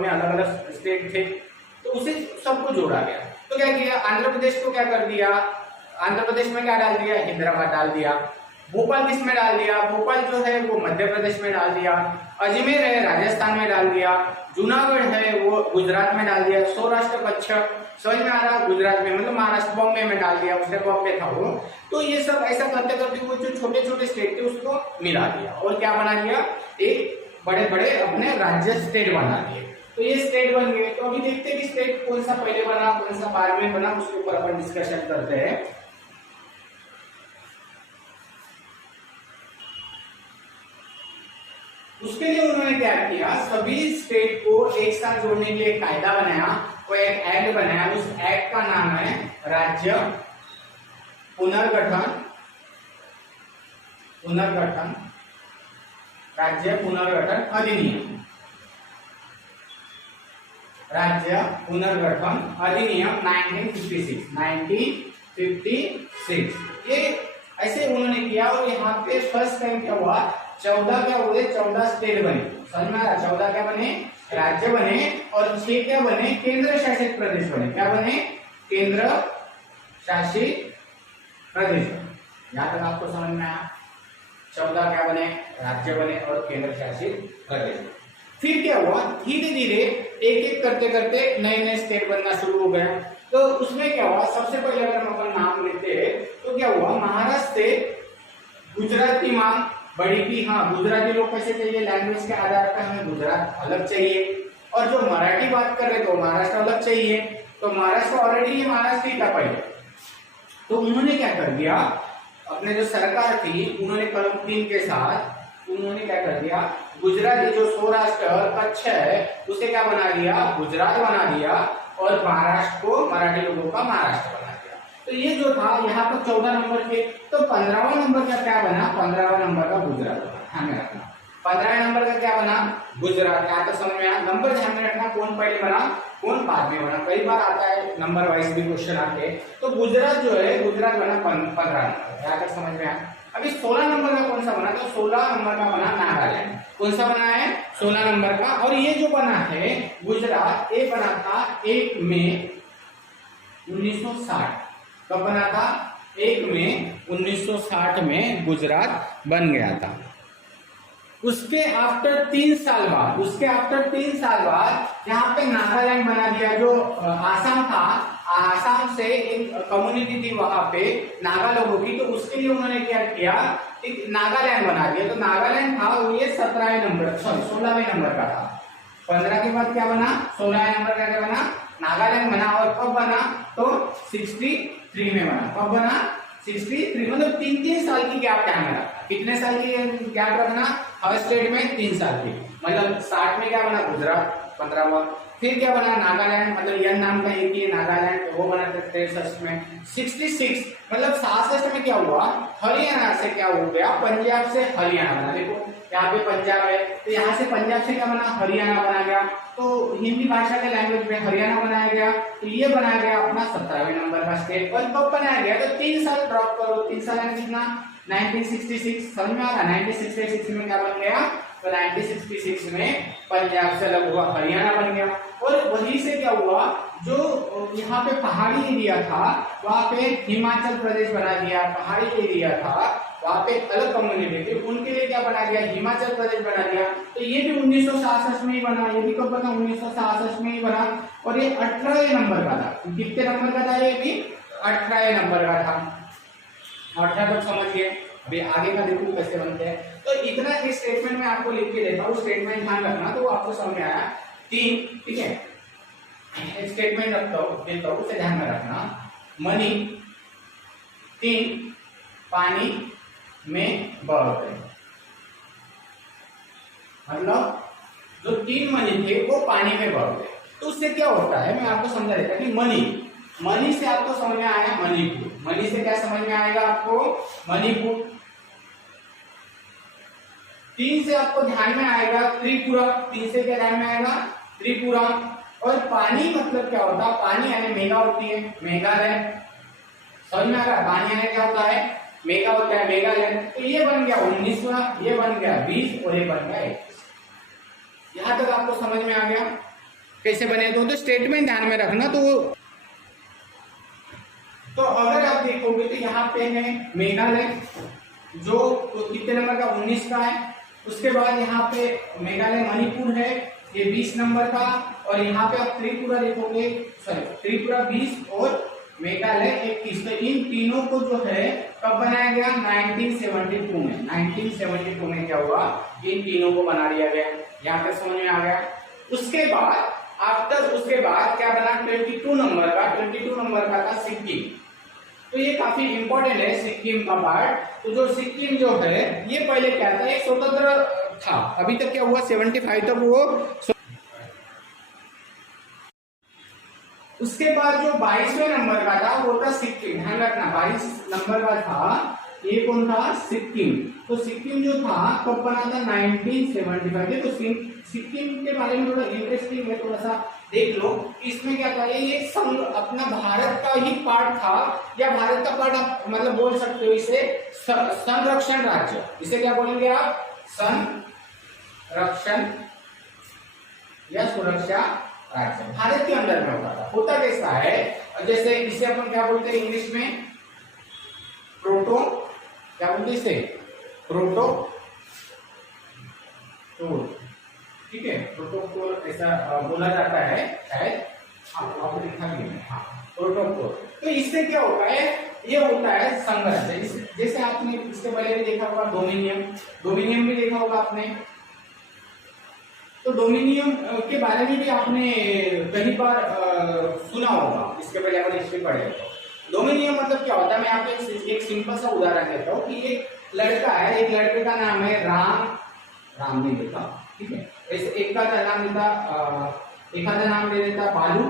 में अलग अलग स्टेट थे, तो उसे सबको जोड़ा गया। तो क्या किया, आंध्र प्रदेश को क्या कर दिया, आंध्र प्रदेश में क्या डाल दिया, हैदराबाद डाल दिया। भोपाल किस में डाल दिया, भोपाल जो है वो मध्य प्रदेश में डाल दिया। अजमेर है राजस्थान में डाल दिया। जूनागढ़ है वो गुजरात में डाल दिया। सौराष्ट्र कच्छ, समझ में आ रहा, गुजरात में, मतलब महाराष्ट्र, बॉम्बे में डाल दिया, उसने बॉम्बे था वो। तो ये सब ऐसा करते करते वो जो छोटे छोटे स्टेट थे उसको मिला दिया और क्या बना दिया, एक बड़े बड़े अपने राज्य स्टेट बना दिए। तो ये स्टेट बन गए। तो अभी देखते हैं कि स्टेट कौन सा पहले बना, कौन सा बाद में बना, उसके ऊपर अपन डिस्कशन करते हैं। उसके लिए उन्होंने क्या किया, सभी स्टेट को एक साथ जोड़ने के लिए कायदा बनाया, वो एक एक्ट बनाया। उस एक्ट का नाम है राज्य पुनर्गठन राज्य पुनर्गठन अधिनियम। राज्य पुनर्गठन अधिनियम 1956। ये ऐसे उन्होंने किया और यहाँ पे फर्स्ट टाइम क्या हुआ, 14 क्या हुए, 14 स्टेट बने। समझ में आ रहा, 14 क्या बने, राज्य बने, और 6 क्या बने, केंद्र शासित प्रदेश बने। क्या बने, केंद्र शासित प्रदेश। यहाँ तक आपको समझ में आया, 14 क्या बने, राज्य बने और केंद्र शासित प्रदेश। फिर क्या हुआ, धीरे धीरे एक एक करते करते नए नए स्टेट बनना शुरू हो गया। तो उसमें क्या हुआ, सबसे पहले अगर हम अपन नाम लेते हैं तो क्या हुआ, महाराष्ट्र से गुजरात की मांग बढ़ी थी। हाँ, गुजराती लोग कैसे चाहिए, लैंग्वेज के आधार पर हमें गुजरात अलग चाहिए, और जो मराठी बात कर रहे तो महाराष्ट्र अलग चाहिए। तो महाराष्ट्र ऑलरेडी ये महाराष्ट्र ही था पहले। तो उन्होंने क्या कर दिया, अपने जो सरकार थी उन्होंने कलम 3 के साथ उन्होंने क्या कर दिया, गुजराती जो सौराष्ट्र कच्छ है उसे क्या बना दिया, गुजरात बना दिया, और महाराष्ट्र को, मराठी लोगों का महाराष्ट्र बना दिया। तो ये जो था यहाँ पर 14 नंबर के, तो 15वां नंबर का क्या बना, 15वां नंबर का गुजरात बना। ध्यान में रखना, 15वें नंबर का क्या बना, गुजरात। यहाँ तक समझ में आया, नंबर ध्यान में रखना, कौन पहले बना कौन बाद में बना। कई बार आता है नंबर वाइज भी क्वेश्चन आते हैं। तो गुजरात जो है, गुजरात बना 15 नंबर। यहाँ तक समझ में आया। अभी 16 नंबर का कौन सा बना, तो 16 नंबर का बना नागालैंड। कौन सा बना है, 16 नंबर का। और ये जो बना है गुजरात, ये बना था 1 मई 1960 कब बना था? 1 मई 1960 में गुजरात बन गया था। उसके आफ्टर 3 साल बाद यहाँ पे नागालैंड बना दिया। जो आसाम था, आसाम से एक कम्युनिटी थी वहां पे नागा लोगों की, तो उसके लिए उन्होंने क्या किया, एक नागालैंड बना दिया। तो नागालैंड था वो ये 16वें नंबर का था। 15 के बाद क्या बना? 16वें नंबर का क्या बना? नागालैंड बना। और कब बना? तो 63 में बना। कब बना? 63, मतलब 3-3 साल की गैप टाइम में रखा। कितने साल की गैप रखना? हर स्टेट में 3 साल की। मतलब 60 में क्या बना? गुजरात 15वां। फिर क्या बना? नागालैंड, मतलब यन नाम का एक ही नागालैंड, तो वो बना 63 में। 66 मतलब 66 में क्या हुआ? हरियाणा से क्या हो गया? पंजाब से हरियाणा बना। देखो यहाँ पे पंजाब है, तो यहाँ से पंजाब से क्या बना? हरियाणा बना गया। तो हिंदी भाषा के लैंग्वेज में हरियाणा बनाया गया। तो ये बनाया गया अपना 17वें नंबर का स्टेट। और कब बनाया गया? तो 3 साल ड्रॉप करो, 3 साल यानी कितना? 1966। समझ में आ रहा? 1966 में क्या बन गया? तो 1966 में पंजाब से अलग हुआ, हरियाणा बन गया। और वहीं से क्या हुआ, जो यहाँ पे पहाड़ी एरिया था वहां पे हिमाचल प्रदेश बना दिया। पहाड़ी एरिया था वहां पे अलग कम्युनिटी थी, उनके लिए क्या बना दिया? हिमाचल प्रदेश बना दिया। तो ये भी 1966 में ही बना। ये भी कब बना? 1966 में ही बना। और ये 18वें नंबर का था। कितने नंबर का था? ये भी 18वें नंबर का था। 18 तक समझ गए। अभी आगे का देखो कैसे बनते हैं। तो इतना एक स्टेटमेंट में आपको लिख के देता हूँ, स्टेटमेंट ध्यान रखना, तो वो आपको समझ में आया। 3, ठीक है, एक स्टेटमेंट रखता हूँ, देता हूँ, उसे ध्यान में रखना। मनी 3 पानी में बह गए। मतलब जो 3 मनी थे वो पानी में बह गए। तो उससे क्या होता है, मैं आपको समझा देता कि मनी से आपको समझ में आया मणिपुर। मनी से क्या समझ में आएगा आपको? मणिपुर। 3 से आपको ध्यान में आएगा त्रिपुरा। 3 से क्या ध्यान में आएगा? त्रिपुरा। और पानी मतलब क्या होता है? पानी यानी मेगा होती है, मेघालय। समझ में आ रहा है? पानी यानी क्या होता है? मेगा होता है, मेघालय। तो ये बन गया 19वां, ये बन गया 20 और ये बन गया 21। यहां तक आपको समझ में आ गया कैसे बने? तो स्टेटमेंट ध्यान में रखना। तो अगर आप देखोगे तो यहाँ पे है मेघालय, जो कितने नंबर का? 19 का है। उसके बाद यहाँ पे मेघालय, मणिपुर है, ये 20 नंबर का। और यहाँ पे आप त्रिपुरा देखोगे, सॉरी, त्रिपुरा 20 और मेघालय 21। तो इन तीनों को जो है कब बनाया गया? 1972 में। 1972 में क्या हुआ? इन तीनों को बना दिया गया। यहाँ पे समझ में आ गया। उसके बाद क्या बना? 22 नंबर का था सिक्किम। तो ये काफी इंपॉर्टेंट है सिक्किम का पार्ट। तो जो सिक्किम जो है ये पहले क्या था? एक स्वतंत्र था। अभी तक क्या हुआ? 75 तक वो। उसके बाद जो 22वें नंबर का था वो था सिक्किम। ध्यान रखना, 22 नंबर का था, ये कौन था? सिक्किम। तो सिक्किम जो था कब बना था? 1975। तो सिक्किम के बारे में थोड़ा इंटरेस्टिंग है, थोड़ा सा देख लो। इसमें क्या था? ये संघ अपना भारत का ही पार्ट था, या भारत का पार्ट आप मतलब बोल सकते हो इसे संरक्षण राज्य। इसे क्या बोलेंगे आप? संरक्षण या सुरक्षा राज्य। भारत के अंदर में होता था। होता कैसा है, जैसे इसे अपन क्या बोलते हैं इंग्लिश में? प्रोटो, क्या बोलते इसे? प्रोटो, ठीक है, प्रोटोकॉल ऐसा बोला जाता है शायद। हाँ, आपको लिखा भी है। हाँ, प्रोटोकॉल। तो इससे क्या होता है? ये होता है संघर्ष। जैसे आपने इसके पहले भी देखा होगा डोमिनियन भी देखा होगा आपने। तो डोमिनियन के बारे में भी आपने कई बार सुना होगा। इसके पहले अपन हिस्ट्री पढ़े तो डोमिनियन मतलब क्या होता है? मैं आपको एक सिंपल सा उदाहरण देता हूँ कि एक लड़का है, एक लड़के का नाम है राम नहीं देता, ठीक है। एक का नाम देता, एखादा नाम दे देता बालू,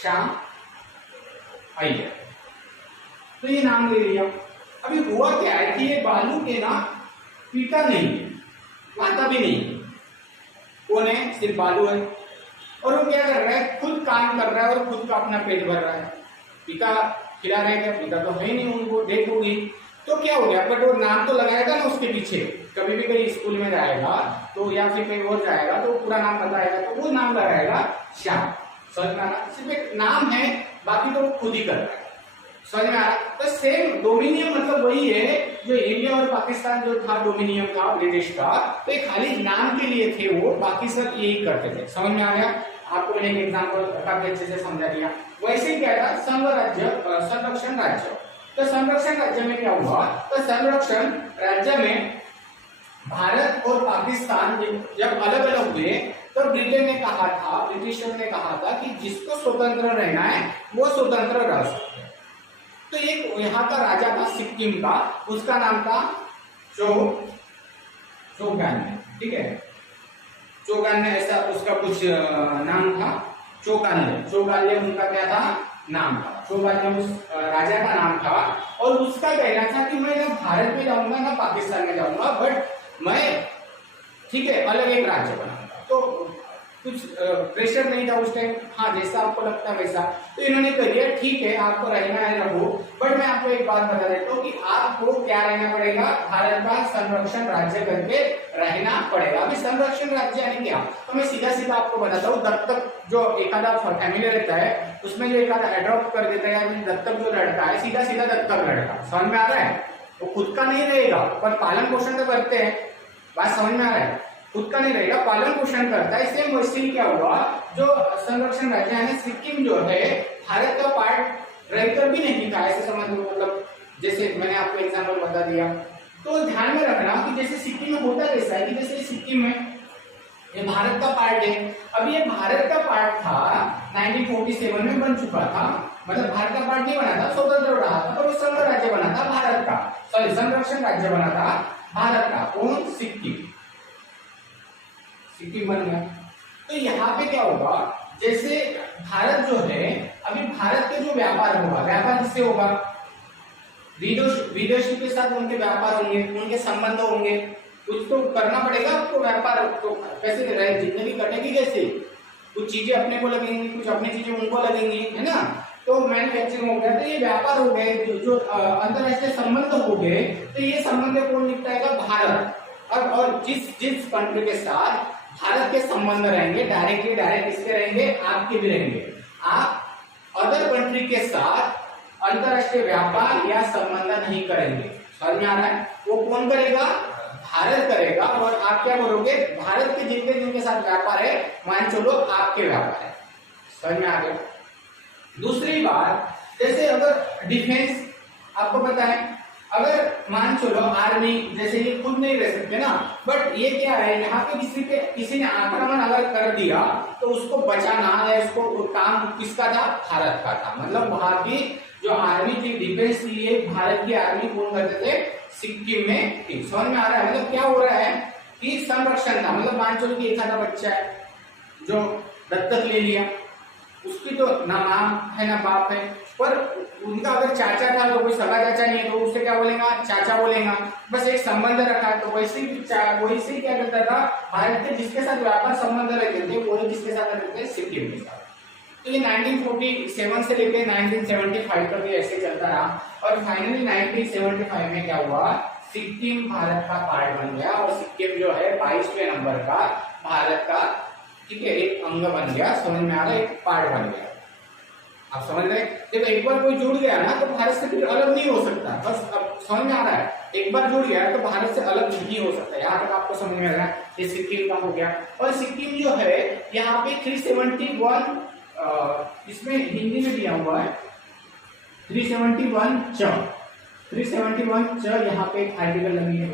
श्याम, अय्यर। तो ये नाम ले लिया। अभी हुआ क्या है कि ये बालू के ना पिता नहीं है, माता भी नहीं। कौन है? सिर्फ बालू है। और वो क्या कर रहा है? खुद काम कर रहा है और खुद का अपना पेट भर रहा है। पिता खिला रहे क्या? पिता तो है नहीं, उनको डेथ हो गई। तो क्या हो गया? बट वो नाम तो लगाएगा ना उसके पीछे। कभी भी कहीं स्कूल में जाएगा तो या फिर कहीं और जाएगा तो पूरा नाम बताएगा, तो वो नाम लगाएगा श्याम। समझ में आ रहा? सिर्फ एक नाम है, बाकी तो वो खुद ही कर रहा है। समझ में आ रहा? तो सेम डोमिनियन मतलब वही है जो इंडिया और पाकिस्तान जो था डोमिनियन था ब्रिटिश का, तो ये खाली नाम के लिए थे वो, बाकी सब यही करते थे। समझ में आ गया? आपको मैंने एक एग्जांपल काफी अच्छे से समझा दिया। वैसे ही क्या था संघ राज्य संरक्षण राज्य, तो संरक्षण राज्य में क्या हुआ, तो संरक्षण राज्य में भारत और पाकिस्तान जब अलग अलग हुए तो ब्रिटेन ने कहा था, ब्रिटिशर ने कहा था कि जिसको स्वतंत्र रहना है वो स्वतंत्र रह सकते हैं। तो एक यहाँ का राजा था सिक्किम का, उसका नाम था चौगान, ठीक है, चौगान ऐसा उसका कुछ नाम था, चौगाल्य उनका क्या था नाम था, चौगाल्य उस राजा का नाम था। और उसका कहना था कि मैं ना भारत में जाऊंगा ना पाकिस्तान में जाऊंगा, बट मैं ठीक है अलग एक राज्य बनाऊंगा। तो कुछ प्रेशर नहीं था उस टाइम, हाँ जैसा आपको लगता है वैसा, तो इन्होंने कह दिया ठीक है आपको रहना है रहो, बट मैं आपको एक बात बता देता हूँ कि आपको क्या रहना पड़ेगा, भारत का संरक्षण राज्य करके रहना पड़ेगा। अभी संरक्षण राज्य यानी क्या, तो मैं सीधा सीधा आपको बताता हूँ, दत्तक जो एखादा फैमिली रहता है उसमें जो एखादा एडॉप्ट कर देता है या दत्तक जो लड़का है, सीधा सीधा दत्तक लड़का, समझ में आ रहा है? वो खुद का नहीं रहेगा पर पालन पोषण तो करते हैं, बात समझ में आ रहा है? खुद का नहीं रहेगा, पालन पोषण करता है। सेम वैसे ही क्या हुआ, जो संरक्षण राज्य है सिक्किम जो है भारत का पार्ट रहकर भी नहीं था, ऐसे समझ लो, मतलब जैसे मैंने आपको एग्जांपल बता दिया। तो ध्यान में रखना कि जैसे सिक्किम में होता कैसा है कि जैसे सिक्किम में ये भारत का पार्ट है, अब ये भारत का पार्ट था 1947 में बन चुका था, मतलब भारत का पार्ट नहीं बना था, स्वतंत्र रहा था, पर वो संघ राज्य बना था भारत का, सॉरी संरक्षण राज्य बना था भारत का, कौन? सिक्किम बन गया। तो यहाँ पे क्या होगा, जैसे भारत जो है अभी भारत के जो व्यापार होगा, व्यापार किससे होगा, विदेशी के साथ उनके व्यापार होंगे, उनके संबंध होंगे, कुछ तो करना पड़ेगा आपको, व्यापार तो कैसे रहे, जिंदगी कटेगी कैसे, कुछ चीजें अपने को लगेंगी, कुछ अपनी चीजें उनको लगेंगी, है ना? तो मैन्युफैक्चरिंग हो गया, तो ये व्यापार हो गए, जो अंतरराष्ट्रीय संबंध हो गए, तो ये संबंध कौन निपटाएगा, भारत। और जिस कंट्री के साथ भारत के संबंध रहेंगे, डायरेक्टली डायरेक्ट किसके रहेंगे, आपके भी रहेंगे, आप अदर कंट्री के साथ अंतरराष्ट्रीय व्यापार या संबंध नहीं करेंगे। समझ में आ रहा है? वो कौन करेगा, भारत करेगा, और आप क्या करोगे, भारत के जिनके साथ व्यापार है मान चलो आपके व्यापार है। समझ में आ गया? दूसरी बात, जैसे अगर डिफेंस, आपको पता है अगर मान चलो आर्मी, जैसे ये खुद नहीं रह सकते ना, बट ये क्या है, यहाँ पे किसी ने आक्रमण अगर कर दिया तो उसको बचाना या उसको काम किसका था, भारत का था। मतलब वहां की जो आर्मी थी, डिफेंस के लिए भारत की आर्मी कौन करते थे, सिक्किम में थी। समझ में आ रहा है? मतलब क्या हो रहा है कि संरक्षण था, मतलब मान चलो कि एक आधा बच्चा है जो दत्तक ले लिया, उसकी तो ना माँ है ना बाप है, पर उनका अगर चाचा था तो कोई सगा चाचा नहीं है तो उससे क्या बोलेगा, चाचा बोलेगा, बस एक संबंध रखा है। तो वैसे ही क्या करता था, भारत के जिसके साथ व्यापार संबंध रखते थे वो किसके साथ रखते थे, सिक्किम के साथ। तो ये 1947 से लेकर 1975 तक ये ऐसे चलता रहा, और फाइनली 1975 में क्या हुआ, सिक्किम भारत का पार्ट बन गया, और सिक्किम जो है 22वें नंबर का भारत का, ठीक है, एक अंग बन गया। समझ में आ रहा है? एक पार्ट बन गया। आप समझ रहे हैं? जब एक बार कोई जुड़ गया ना तो भारत से फिर अलग नहीं हो सकता। बस अब समझ में आ रहा है, एक बार जुड़ गया तो भारत से अलग नहीं हो सकता। यहाँ तक आपको समझ में आ रहा है? ये सिक्किम का हो गया। और सिक्किम जो है यहाँ पे 371, इसमें हिंदी में दिया हुआ है 371 च, यहाँ पे एक आर्टिकल लगी है,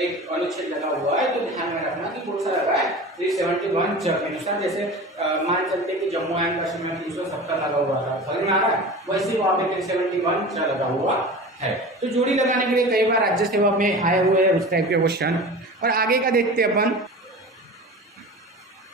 एक अनुच्छेद लगा हुआ है, तो ध्यान में रखना कि कौन सा लगा है, 371 च के अनुसार। जैसे मान चलते कि जम्मू एंड कश्मीर में 370 लगा हुआ था, समझ में आ रहा है? वैसे वहां पे 371 च लगा हुआ है। तो जोड़ी लगाने के लिए कई बार राज्य सेवा में आए हुए हैं उस टाइप के क्वेश्चन। और आगे का देखते हैं अपन,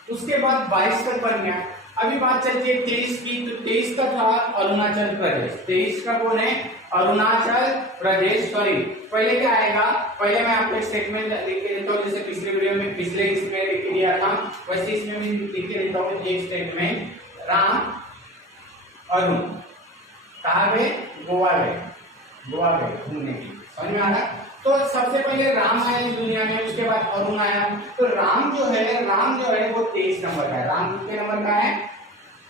उसके बाद 22 तक बन गया। अभी बात चलती है 23 की, तो 23 का था अरुणाचल प्रदेश। 23 का कौन है, अरुणाचल प्रदेश। सॉरी, पहले क्या आएगा, पहले मैं आपको एक स्टेटमेंट लिख के देता हूँ, जैसे पिछले वीडियो में, पिछले इसमें लिख के दिया था, वैसे इसमें भी लिख के देता हूँ एक स्टेटमेंट। राम अरुण कहाँ गए, गोवा गए घूमने की। समझ में आ रहा? तो सबसे पहले राम आए दुनिया में, उसके बाद अरुण आया। तो राम जो है वो 23 नंबर का है। राम कितने नंबर का है,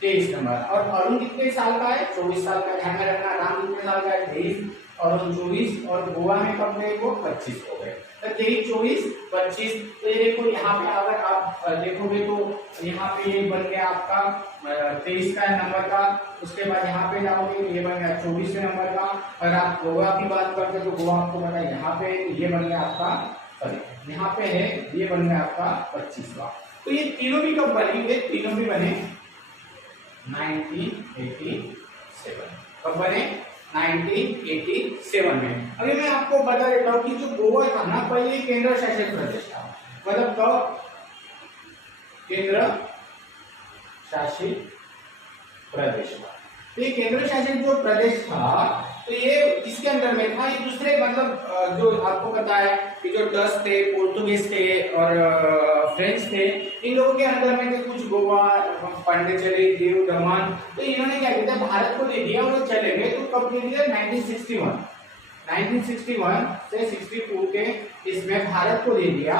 23 नंबर। और अरुण कितने साल का है? 24 साल का। ध्यान में रखना। राम कितने साल का है? 23, अरुण 24, और गोवा में कब गए वो? 25 हो गए। तो 23, 24, 25। तो ये देखो यहाँ पे अगर आप देखोगे तो यहाँ पे ये बन गया आपका 23 का नंबर का। उसके बाद यहाँ पे जाओगे ये बन गया 24वें नंबर का। अगर आप गोवा की बात करते हो तो गोवा आपको पता है यहाँ पे ये बन गया आपका, सॉरी यहाँ पे है ये बन गया आपका 25वां। तो ये तीनों भी कब बने? ये तीनों भी बने 1987। कब बने? 1987 में। अभी मैं आपको बता देता हूँ कि जो गोवा था ना पहले केंद्र शासित प्रदेश था। मतलब कब? केंद्र शासित प्रदेश था। तो ये केंद्र शासित जो प्रदेश था तो ये किसके अंदर में था? ये दूसरे मतलब जो आपको पता है कि जो डच थे, पोर्तुगीज थे और फ्रेंच थे, इन लोगों के अंदर में थे कुछ गोवा, पांडिचेरी, दीव, दमन। तो इन्होंने क्या किया? भारत को दे दिया और चले गए। तो कब दे दिया? 1961 से 62 के इसमें भारत को दे दिया।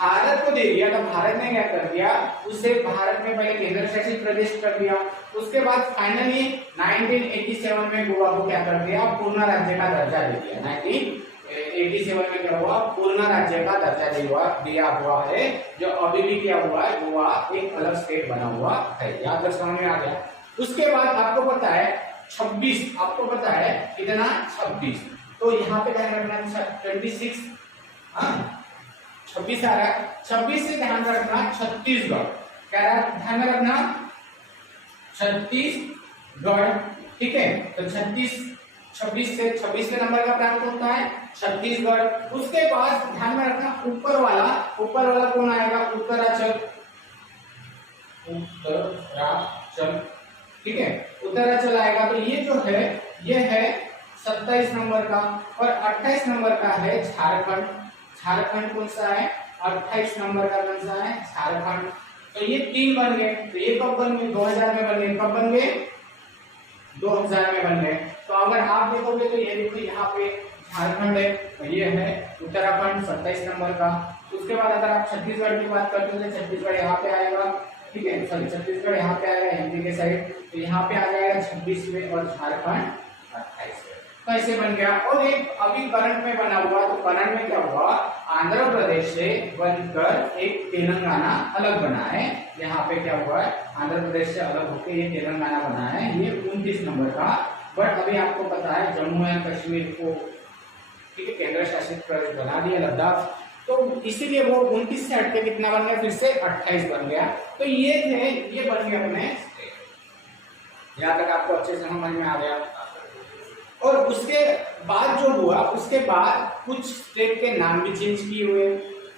भारत को दे दिया तो भारत ने क्या कर दिया? उसे भारत में पहले केंद्र शासित प्रदेश कर दिया। उसके बाद फाइनली 1987 में गोवा को क्या कर दिया? पूर्ण राज्य का दर्जा दे दिया। 1987 में क्या हुआ? पूर्ण राज्य का दर्जा दिया हुआ है। जो अभी भी क्या हुआ है? गोवा एक अलग स्टेट बना हुआ है। यहाँ तक समझ में आ गया। उसके बाद आपको पता है 26, आपको पता है कितना? 26। तो यहाँ पे ध्यान रखना 26, हाँ 26 आ रहा है। 26 से ध्यान रखना छत्तीसगढ़, क्या ध्यान में रखना? छत्तीसगढ़, ठीक है। तो 26 से 26वें नंबर का प्रांत होता है छत्तीसगढ़। उसके बाद ध्यान में रखना ऊपर वाला कौन आएगा? उत्तरांचल, ठीक है, उत्तरांचल आएगा। तो ये जो है ये है 27 नंबर का। और 28 नंबर का है झारखंड। झारखंड कौन सा है? 28 नंबर का कौन सा है? झारखंड। तो ये 3 बन गए। तो ये कब बन गए? 2000 में बन गए। कब बन गए? 2000 में बन गए। तो अगर आप देखोगे तो ये देखो यहाँ पे झारखंड है, तो ये है उत्तराखंड 27 नंबर का। उसके बाद अगर आप छत्तीसगढ़ की बात करते हो तो छत्तीसगढ़ यहाँ पे आएगा, ठीक है, सॉरी छत्तीसगढ़ यहाँ पे आएगा एमपी के साइड। तो यहाँ पे आ जाएगा 26 में और झारखंड 28 में। तो ऐसे बन गया। और एक अभी करंट में बना हुआ, तो करंट में क्या हुआ? आंध्र प्रदेश से बनकर एक तेलंगाना अलग बना है। यहाँ पे क्या हुआ है? आंध्र प्रदेश से अलग होकर ये तेलंगाना बना है। ये 29 नंबर का। बट अभी आपको पता है जम्मू एंड कश्मीर को, ठीक है, केंद्र शासित प्रदेश बना दिया, लद्दाख। तो इसीलिए वो 29 से हटके कितना बन गया? फिर से 28 बन गया। तो ये थे, ये बन गया अपने स्टेट। यहाँ तक आपको अच्छे से समझ में आ गया। और उसके बाद जो हुआ, उसके बाद कुछ स्टेट के नाम भी चेंज किए हुए।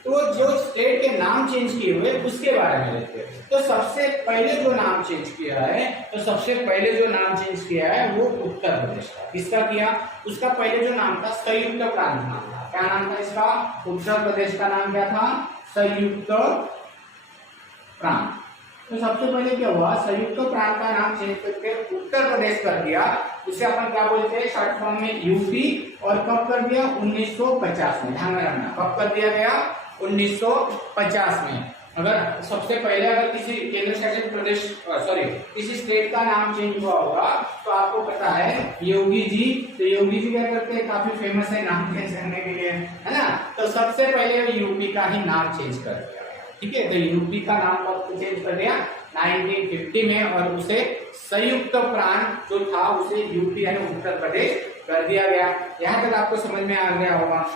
तो जो स्टेट के नाम चेंज किए हुए उसके बारे में देखते हैं। तो सबसे पहले जो नाम चेंज किया है, वो उत्तर प्रदेश का। किसका किया? उसका पहले जो नाम था संयुक्त प्रांत नाम था। क्या नाम था इसका? उत्तर प्रदेश का नाम क्या था? संयुक्त प्रांत। तो सबसे पहले क्या हुआ? संयुक्त प्रांत का नाम चेंज करके उत्तर प्रदेश कर दिया। उसे अपन क्या बोलते हैं शॉर्ट फॉर्म में? यूपी। और कब कर दिया? 1950 में। ध्यान में रखना कब कर दिया गया? 1950 में। अगर सबसे पहले अगर किसी केंद्र शासित प्रदेश किसी स्टेट का नाम चेंज हुआ होगा तो आपको पता है योगी जी। तो योगी जी क्या करते हैं? काफी फेमस है नाम चेंज करने के लिए, है ना। तो सबसे पहले यूपी का ही नाम चेंज कर दिया, ठीक है। तो यूपी का नाम कब चेंज कर दिया? 1950 में। और उसे संयुक्त प्रांत जो था उसे यूपी यानी उत्तर प्रदेश कर दिया गया। यहाँ तक आपको समझ में आ गया होगा।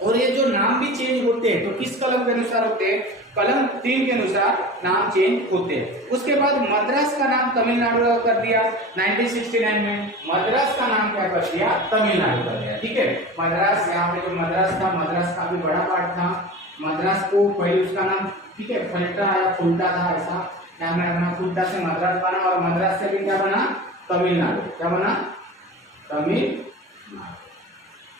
और ये जो नाम भी चेंज होते हैं तो किस कलम के अनुसार होते हैं? कलम 3 के अनुसार नाम चेंज होते हैं। उसके बाद मद्रास का नाम तमिलनाडु कर दिया 1969 में। मद्रास का नाम क्या कर दिया? तमिलनाडु कर दिया, ठीक है। मद्रास, यहाँ पे जो मद्रास था, मद्रास काफी बड़ा पार्ट था। मद्रास को पहले उसका नाम, ठीक है, फुल्टा था ऐसा ध्यान में रखना। फुल्टा से मद्रास बना और मद्रास से भी क्या बना? तमिलनाडु। क्या बना?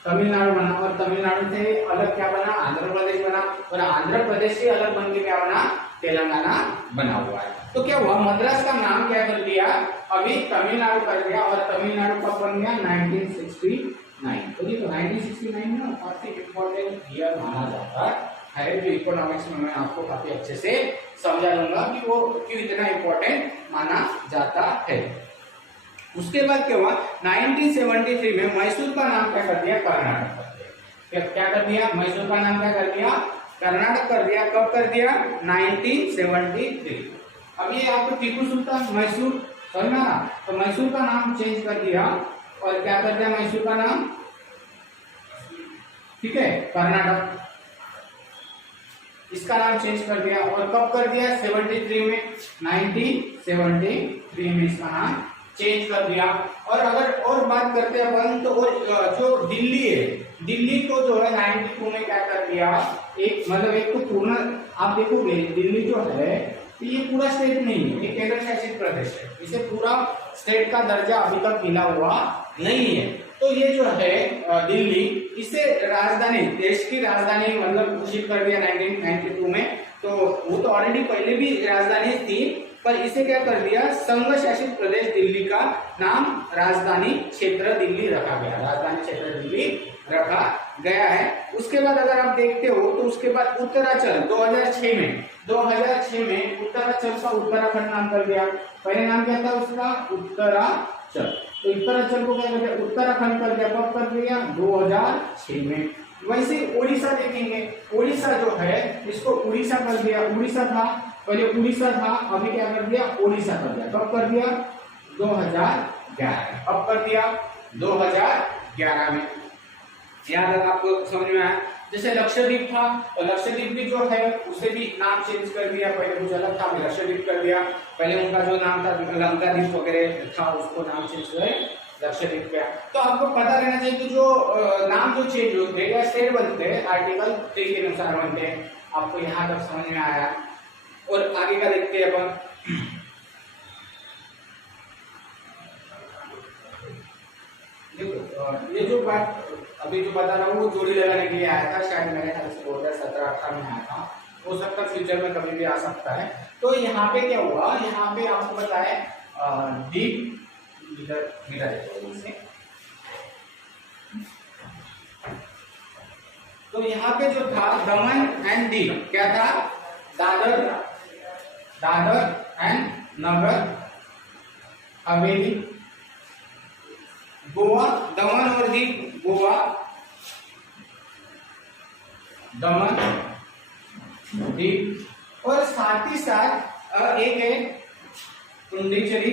तमिलनाडु बना। और तमिलनाडु से अलग क्या बना? आंध्र प्रदेश बना। और आंध्र प्रदेश से अलग बन के क्या बना? तेलंगाना बना हुआ है। तो क्या हुआ? मद्रास का नाम क्या कर दिया? अभी तमिलनाडु कर दिया। और तमिलनाडु कब बन गया? 1969। तो देखो 1969 में काफी इंपॉर्टेंट ईयर माना जाता है। है जो इकोनॉमिक्स में मैं आपको काफी अच्छे से समझा दूंगा कि वो क्यों इतना इम्पोर्टेंट माना जाता है। उसके बाद क्या हुआ, 1973 में मैसूर का नाम क्या कर दिया, कर्नाटक कर दिया। क्या कर दिया, मैसूर का नाम क्या कर दिया, कर्नाटक कर दिया। कब कर दिया, 1973। अब ये आपको टीपू सुल्तान मैसूर समझना ना, तो मैसूर का नाम चेंज कर दिया और क्या कर दिया मैसूर का नाम, ठीक है, कर्नाटक, इसका नाम चेंज कर दिया। और कब कर दिया, 73 में, 1973 में इसका नाम चेंज कर दिया। और अगर और बात करते हैं अपन, तो और जो दिल्ली है, दिल्ली को जो है 92 में क्या कर दिया, एक मतलब एक तो पूर्ण, आप देखोगे दिल्ली जो है ये पूरा स्टेट नहीं है, ये केंद्र शासित प्रदेश है, इसे पूरा स्टेट का दर्जा अभी तक मिला हुआ नहीं है। तो ये जो है दिल्ली, इसे राजधानी, देश की राजधानी मतलब घोषित कर दिया 1992 में। तो वो तो ऑलरेडी पहले भी राजधानी थी, पर इसे क्या कर दिया, संघ शासित प्रदेश दिल्ली का नाम राजधानी क्षेत्र दिल्ली रखा गया, राजधानी क्षेत्र दिल्ली रखा गया है। उसके बाद अगर आप देखते हो तो उसके बाद उत्तरांचल 2006 में उत्तरांचल का उत्तराखंड नाम कर दिया। पहले नाम क्या था उसका, उत्तरांचल, तो उत्तरांचल को क्या कर दिया, उत्तराखंड कर दिया। कब कर दिया, 2006 में। वैसे ओडिशा देखेंगे, ओडिशा जो है इसको उड़ीसा कर दिया, उड़ीसा था पहले, उड़ीसा था, अभी क्या कर दिया, ओडिशा कर दिया। कब कर दिया, 2011। कब कर दिया, 2011 में। याद है आपको, समझ में आया। जैसे लक्षद्वीप था, तो लक्षद्वीप भी जो है उसे भी नाम चेंज कर दिया, पहले कुछ अलग था, लक्षद्वीप कर दिया। पहले उनका जो नाम था लंकाद्वीप वगैरह था, उसको नाम चेंज कर लक्षद्वीप किया। तो आपको पता रहना चाहिए कि जो नाम जो चेंज होते हैं या स्टेट बनते हैं आर्टिकल 3 के अनुसार बनते हैं। आपको यहाँ तक समझ में आया। और आगे का देखते हैं अपन। देखो ये जो बात अभी जो बता रहा हूँ वो जोड़ी लगाने के लिए आया था, शायद मेरे ख्याल से 2017-18 में आया था, हो सकता है फ्यूचर में कभी भी आ सकता है। तो यहाँ पे क्या हुआ, यहाँ पे आपको बताया डीप तो यहाँ पे जो था दमन एंड दीव, क्या था, दादर एंड नगर हवेली, गोवा, दमन और दीव, गोवा, दमन, दीव, और साथ ही साथ एक है पुडुचेरी,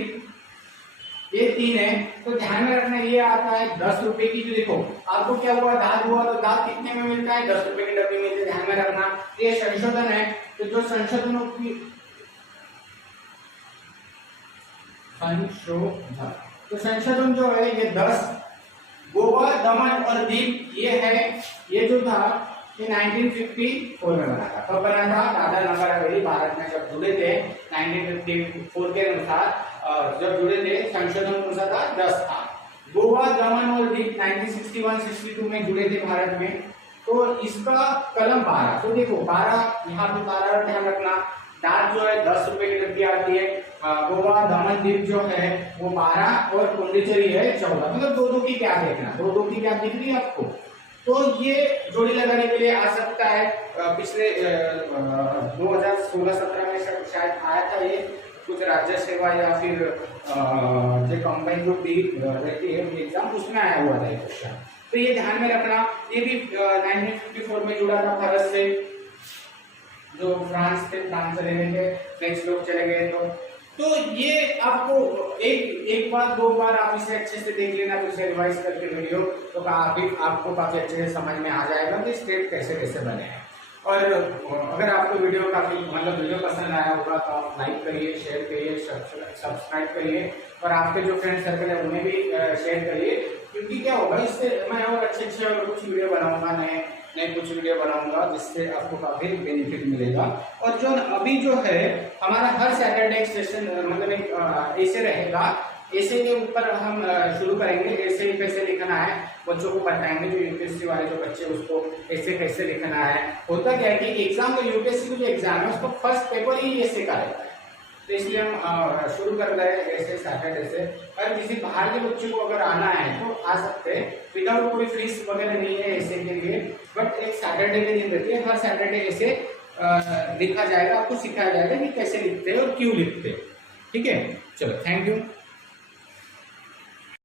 ये 3 है। तो ध्यान में रखना, ये आता है 10 रुपए की। जो देखो आपको क्या हुआ, दाद हुआ, तो दाद कितने में मिलता है, 10 रुपए की डब्बी मिलती है, ध्यान में रखना। ये संशोधन है, तो जो संशोधनों की संशोधन, तो संशोधन जो है ये 10, गोवा, दमन और दीव ये है, ये जो था ये 1954 में बना था। कब बना था, दादर नगर हवेली भारत में जब जुड़े थे 1954 के अनुसार, जब जुड़े थे संशोधन कौन सा था, 10 था। गोवा, दमन और दीव 1961-62 में जुड़े थे भारत में। तो इसका कलम 12, तो देखो 12, यहाँ पे 12 ध्यान रखना। दाद जो है 10 रुपए की डब्बी आती है, गोवा, दमन, दीव जो है वो 12 और पुडुचेरी है 14, मतलब 2-2 की क्या देखना, 2-2 की क्या दिख रही है आपको। तो ये जोड़ी लगाने के लिए आ सकता है। पिछले 2016-17 में शायद आया था ये, कुछ राज्य सेवा या फिर जो कंबाइन जो रहती है एग्जाम, उसमें आया हुआ था क्वेश्चन। तो ये ध्यान में रखना। ये भी 1954 में जुड़ा था भारत से, जो फ्रांस थे, फ्रांस चले गए थे, फ्रेंच लोग चले गए। तो ये आपको एक बार 2 बार आप इसे अच्छे से देख लेना, फिर से रिवाइज करके वीडियो, तो आपको काफी अच्छे से समझ में आ जाएगा कि स्टेट कैसे कैसे बने हैं। और अगर आपको वीडियो काफी वीडियो पसंद आया होगा तो आप लाइक करिए, शेयर करिए, सब्सक्राइब करिए, और आपके जो फ्रेंड सर्कल है उन्हें भी शेयर करिए। क्योंकि क्या होगा, इससे मैं और अच्छे और कुछ वीडियो बनाऊंगा, नए कुछ वीडियो बनाऊंगा, जिससे आपको काफी बेनिफिट मिलेगा। और जो अभी जो है हमारा हर सैटरडे सेशन मतलब एक ऐसे रहेगा, ऐसे के ऊपर हम शुरू करेंगे। ऐसे कैसे लिखना है बच्चों को बताएंगे, जो यूपीएससी वाले जो बच्चे, उसको ऐसे कैसे लिखना है। होता क्या है कि एग्जाम में यूपीएससी का जो एग्जाम है उसको फर्स्ट पेपर ही ऐसे का रहता है, तो इसलिए हम शुरू कर रहे हैं ऐसे सैटरडे से। और किसी बाहर के बच्चे को अगर आना है तो आ सकते हैं, विदाउट कोई फीस वगैरह नहीं है ऐसे के लिए। बट एक सैटरडे के दिन रहती है, हर सैटरडे ऐसे लिखा जाएगा, आपको सिखाया जाएगा कि कैसे लिखते हैं और क्यों लिखते हैं। ठीक है, चलो थैंक यू।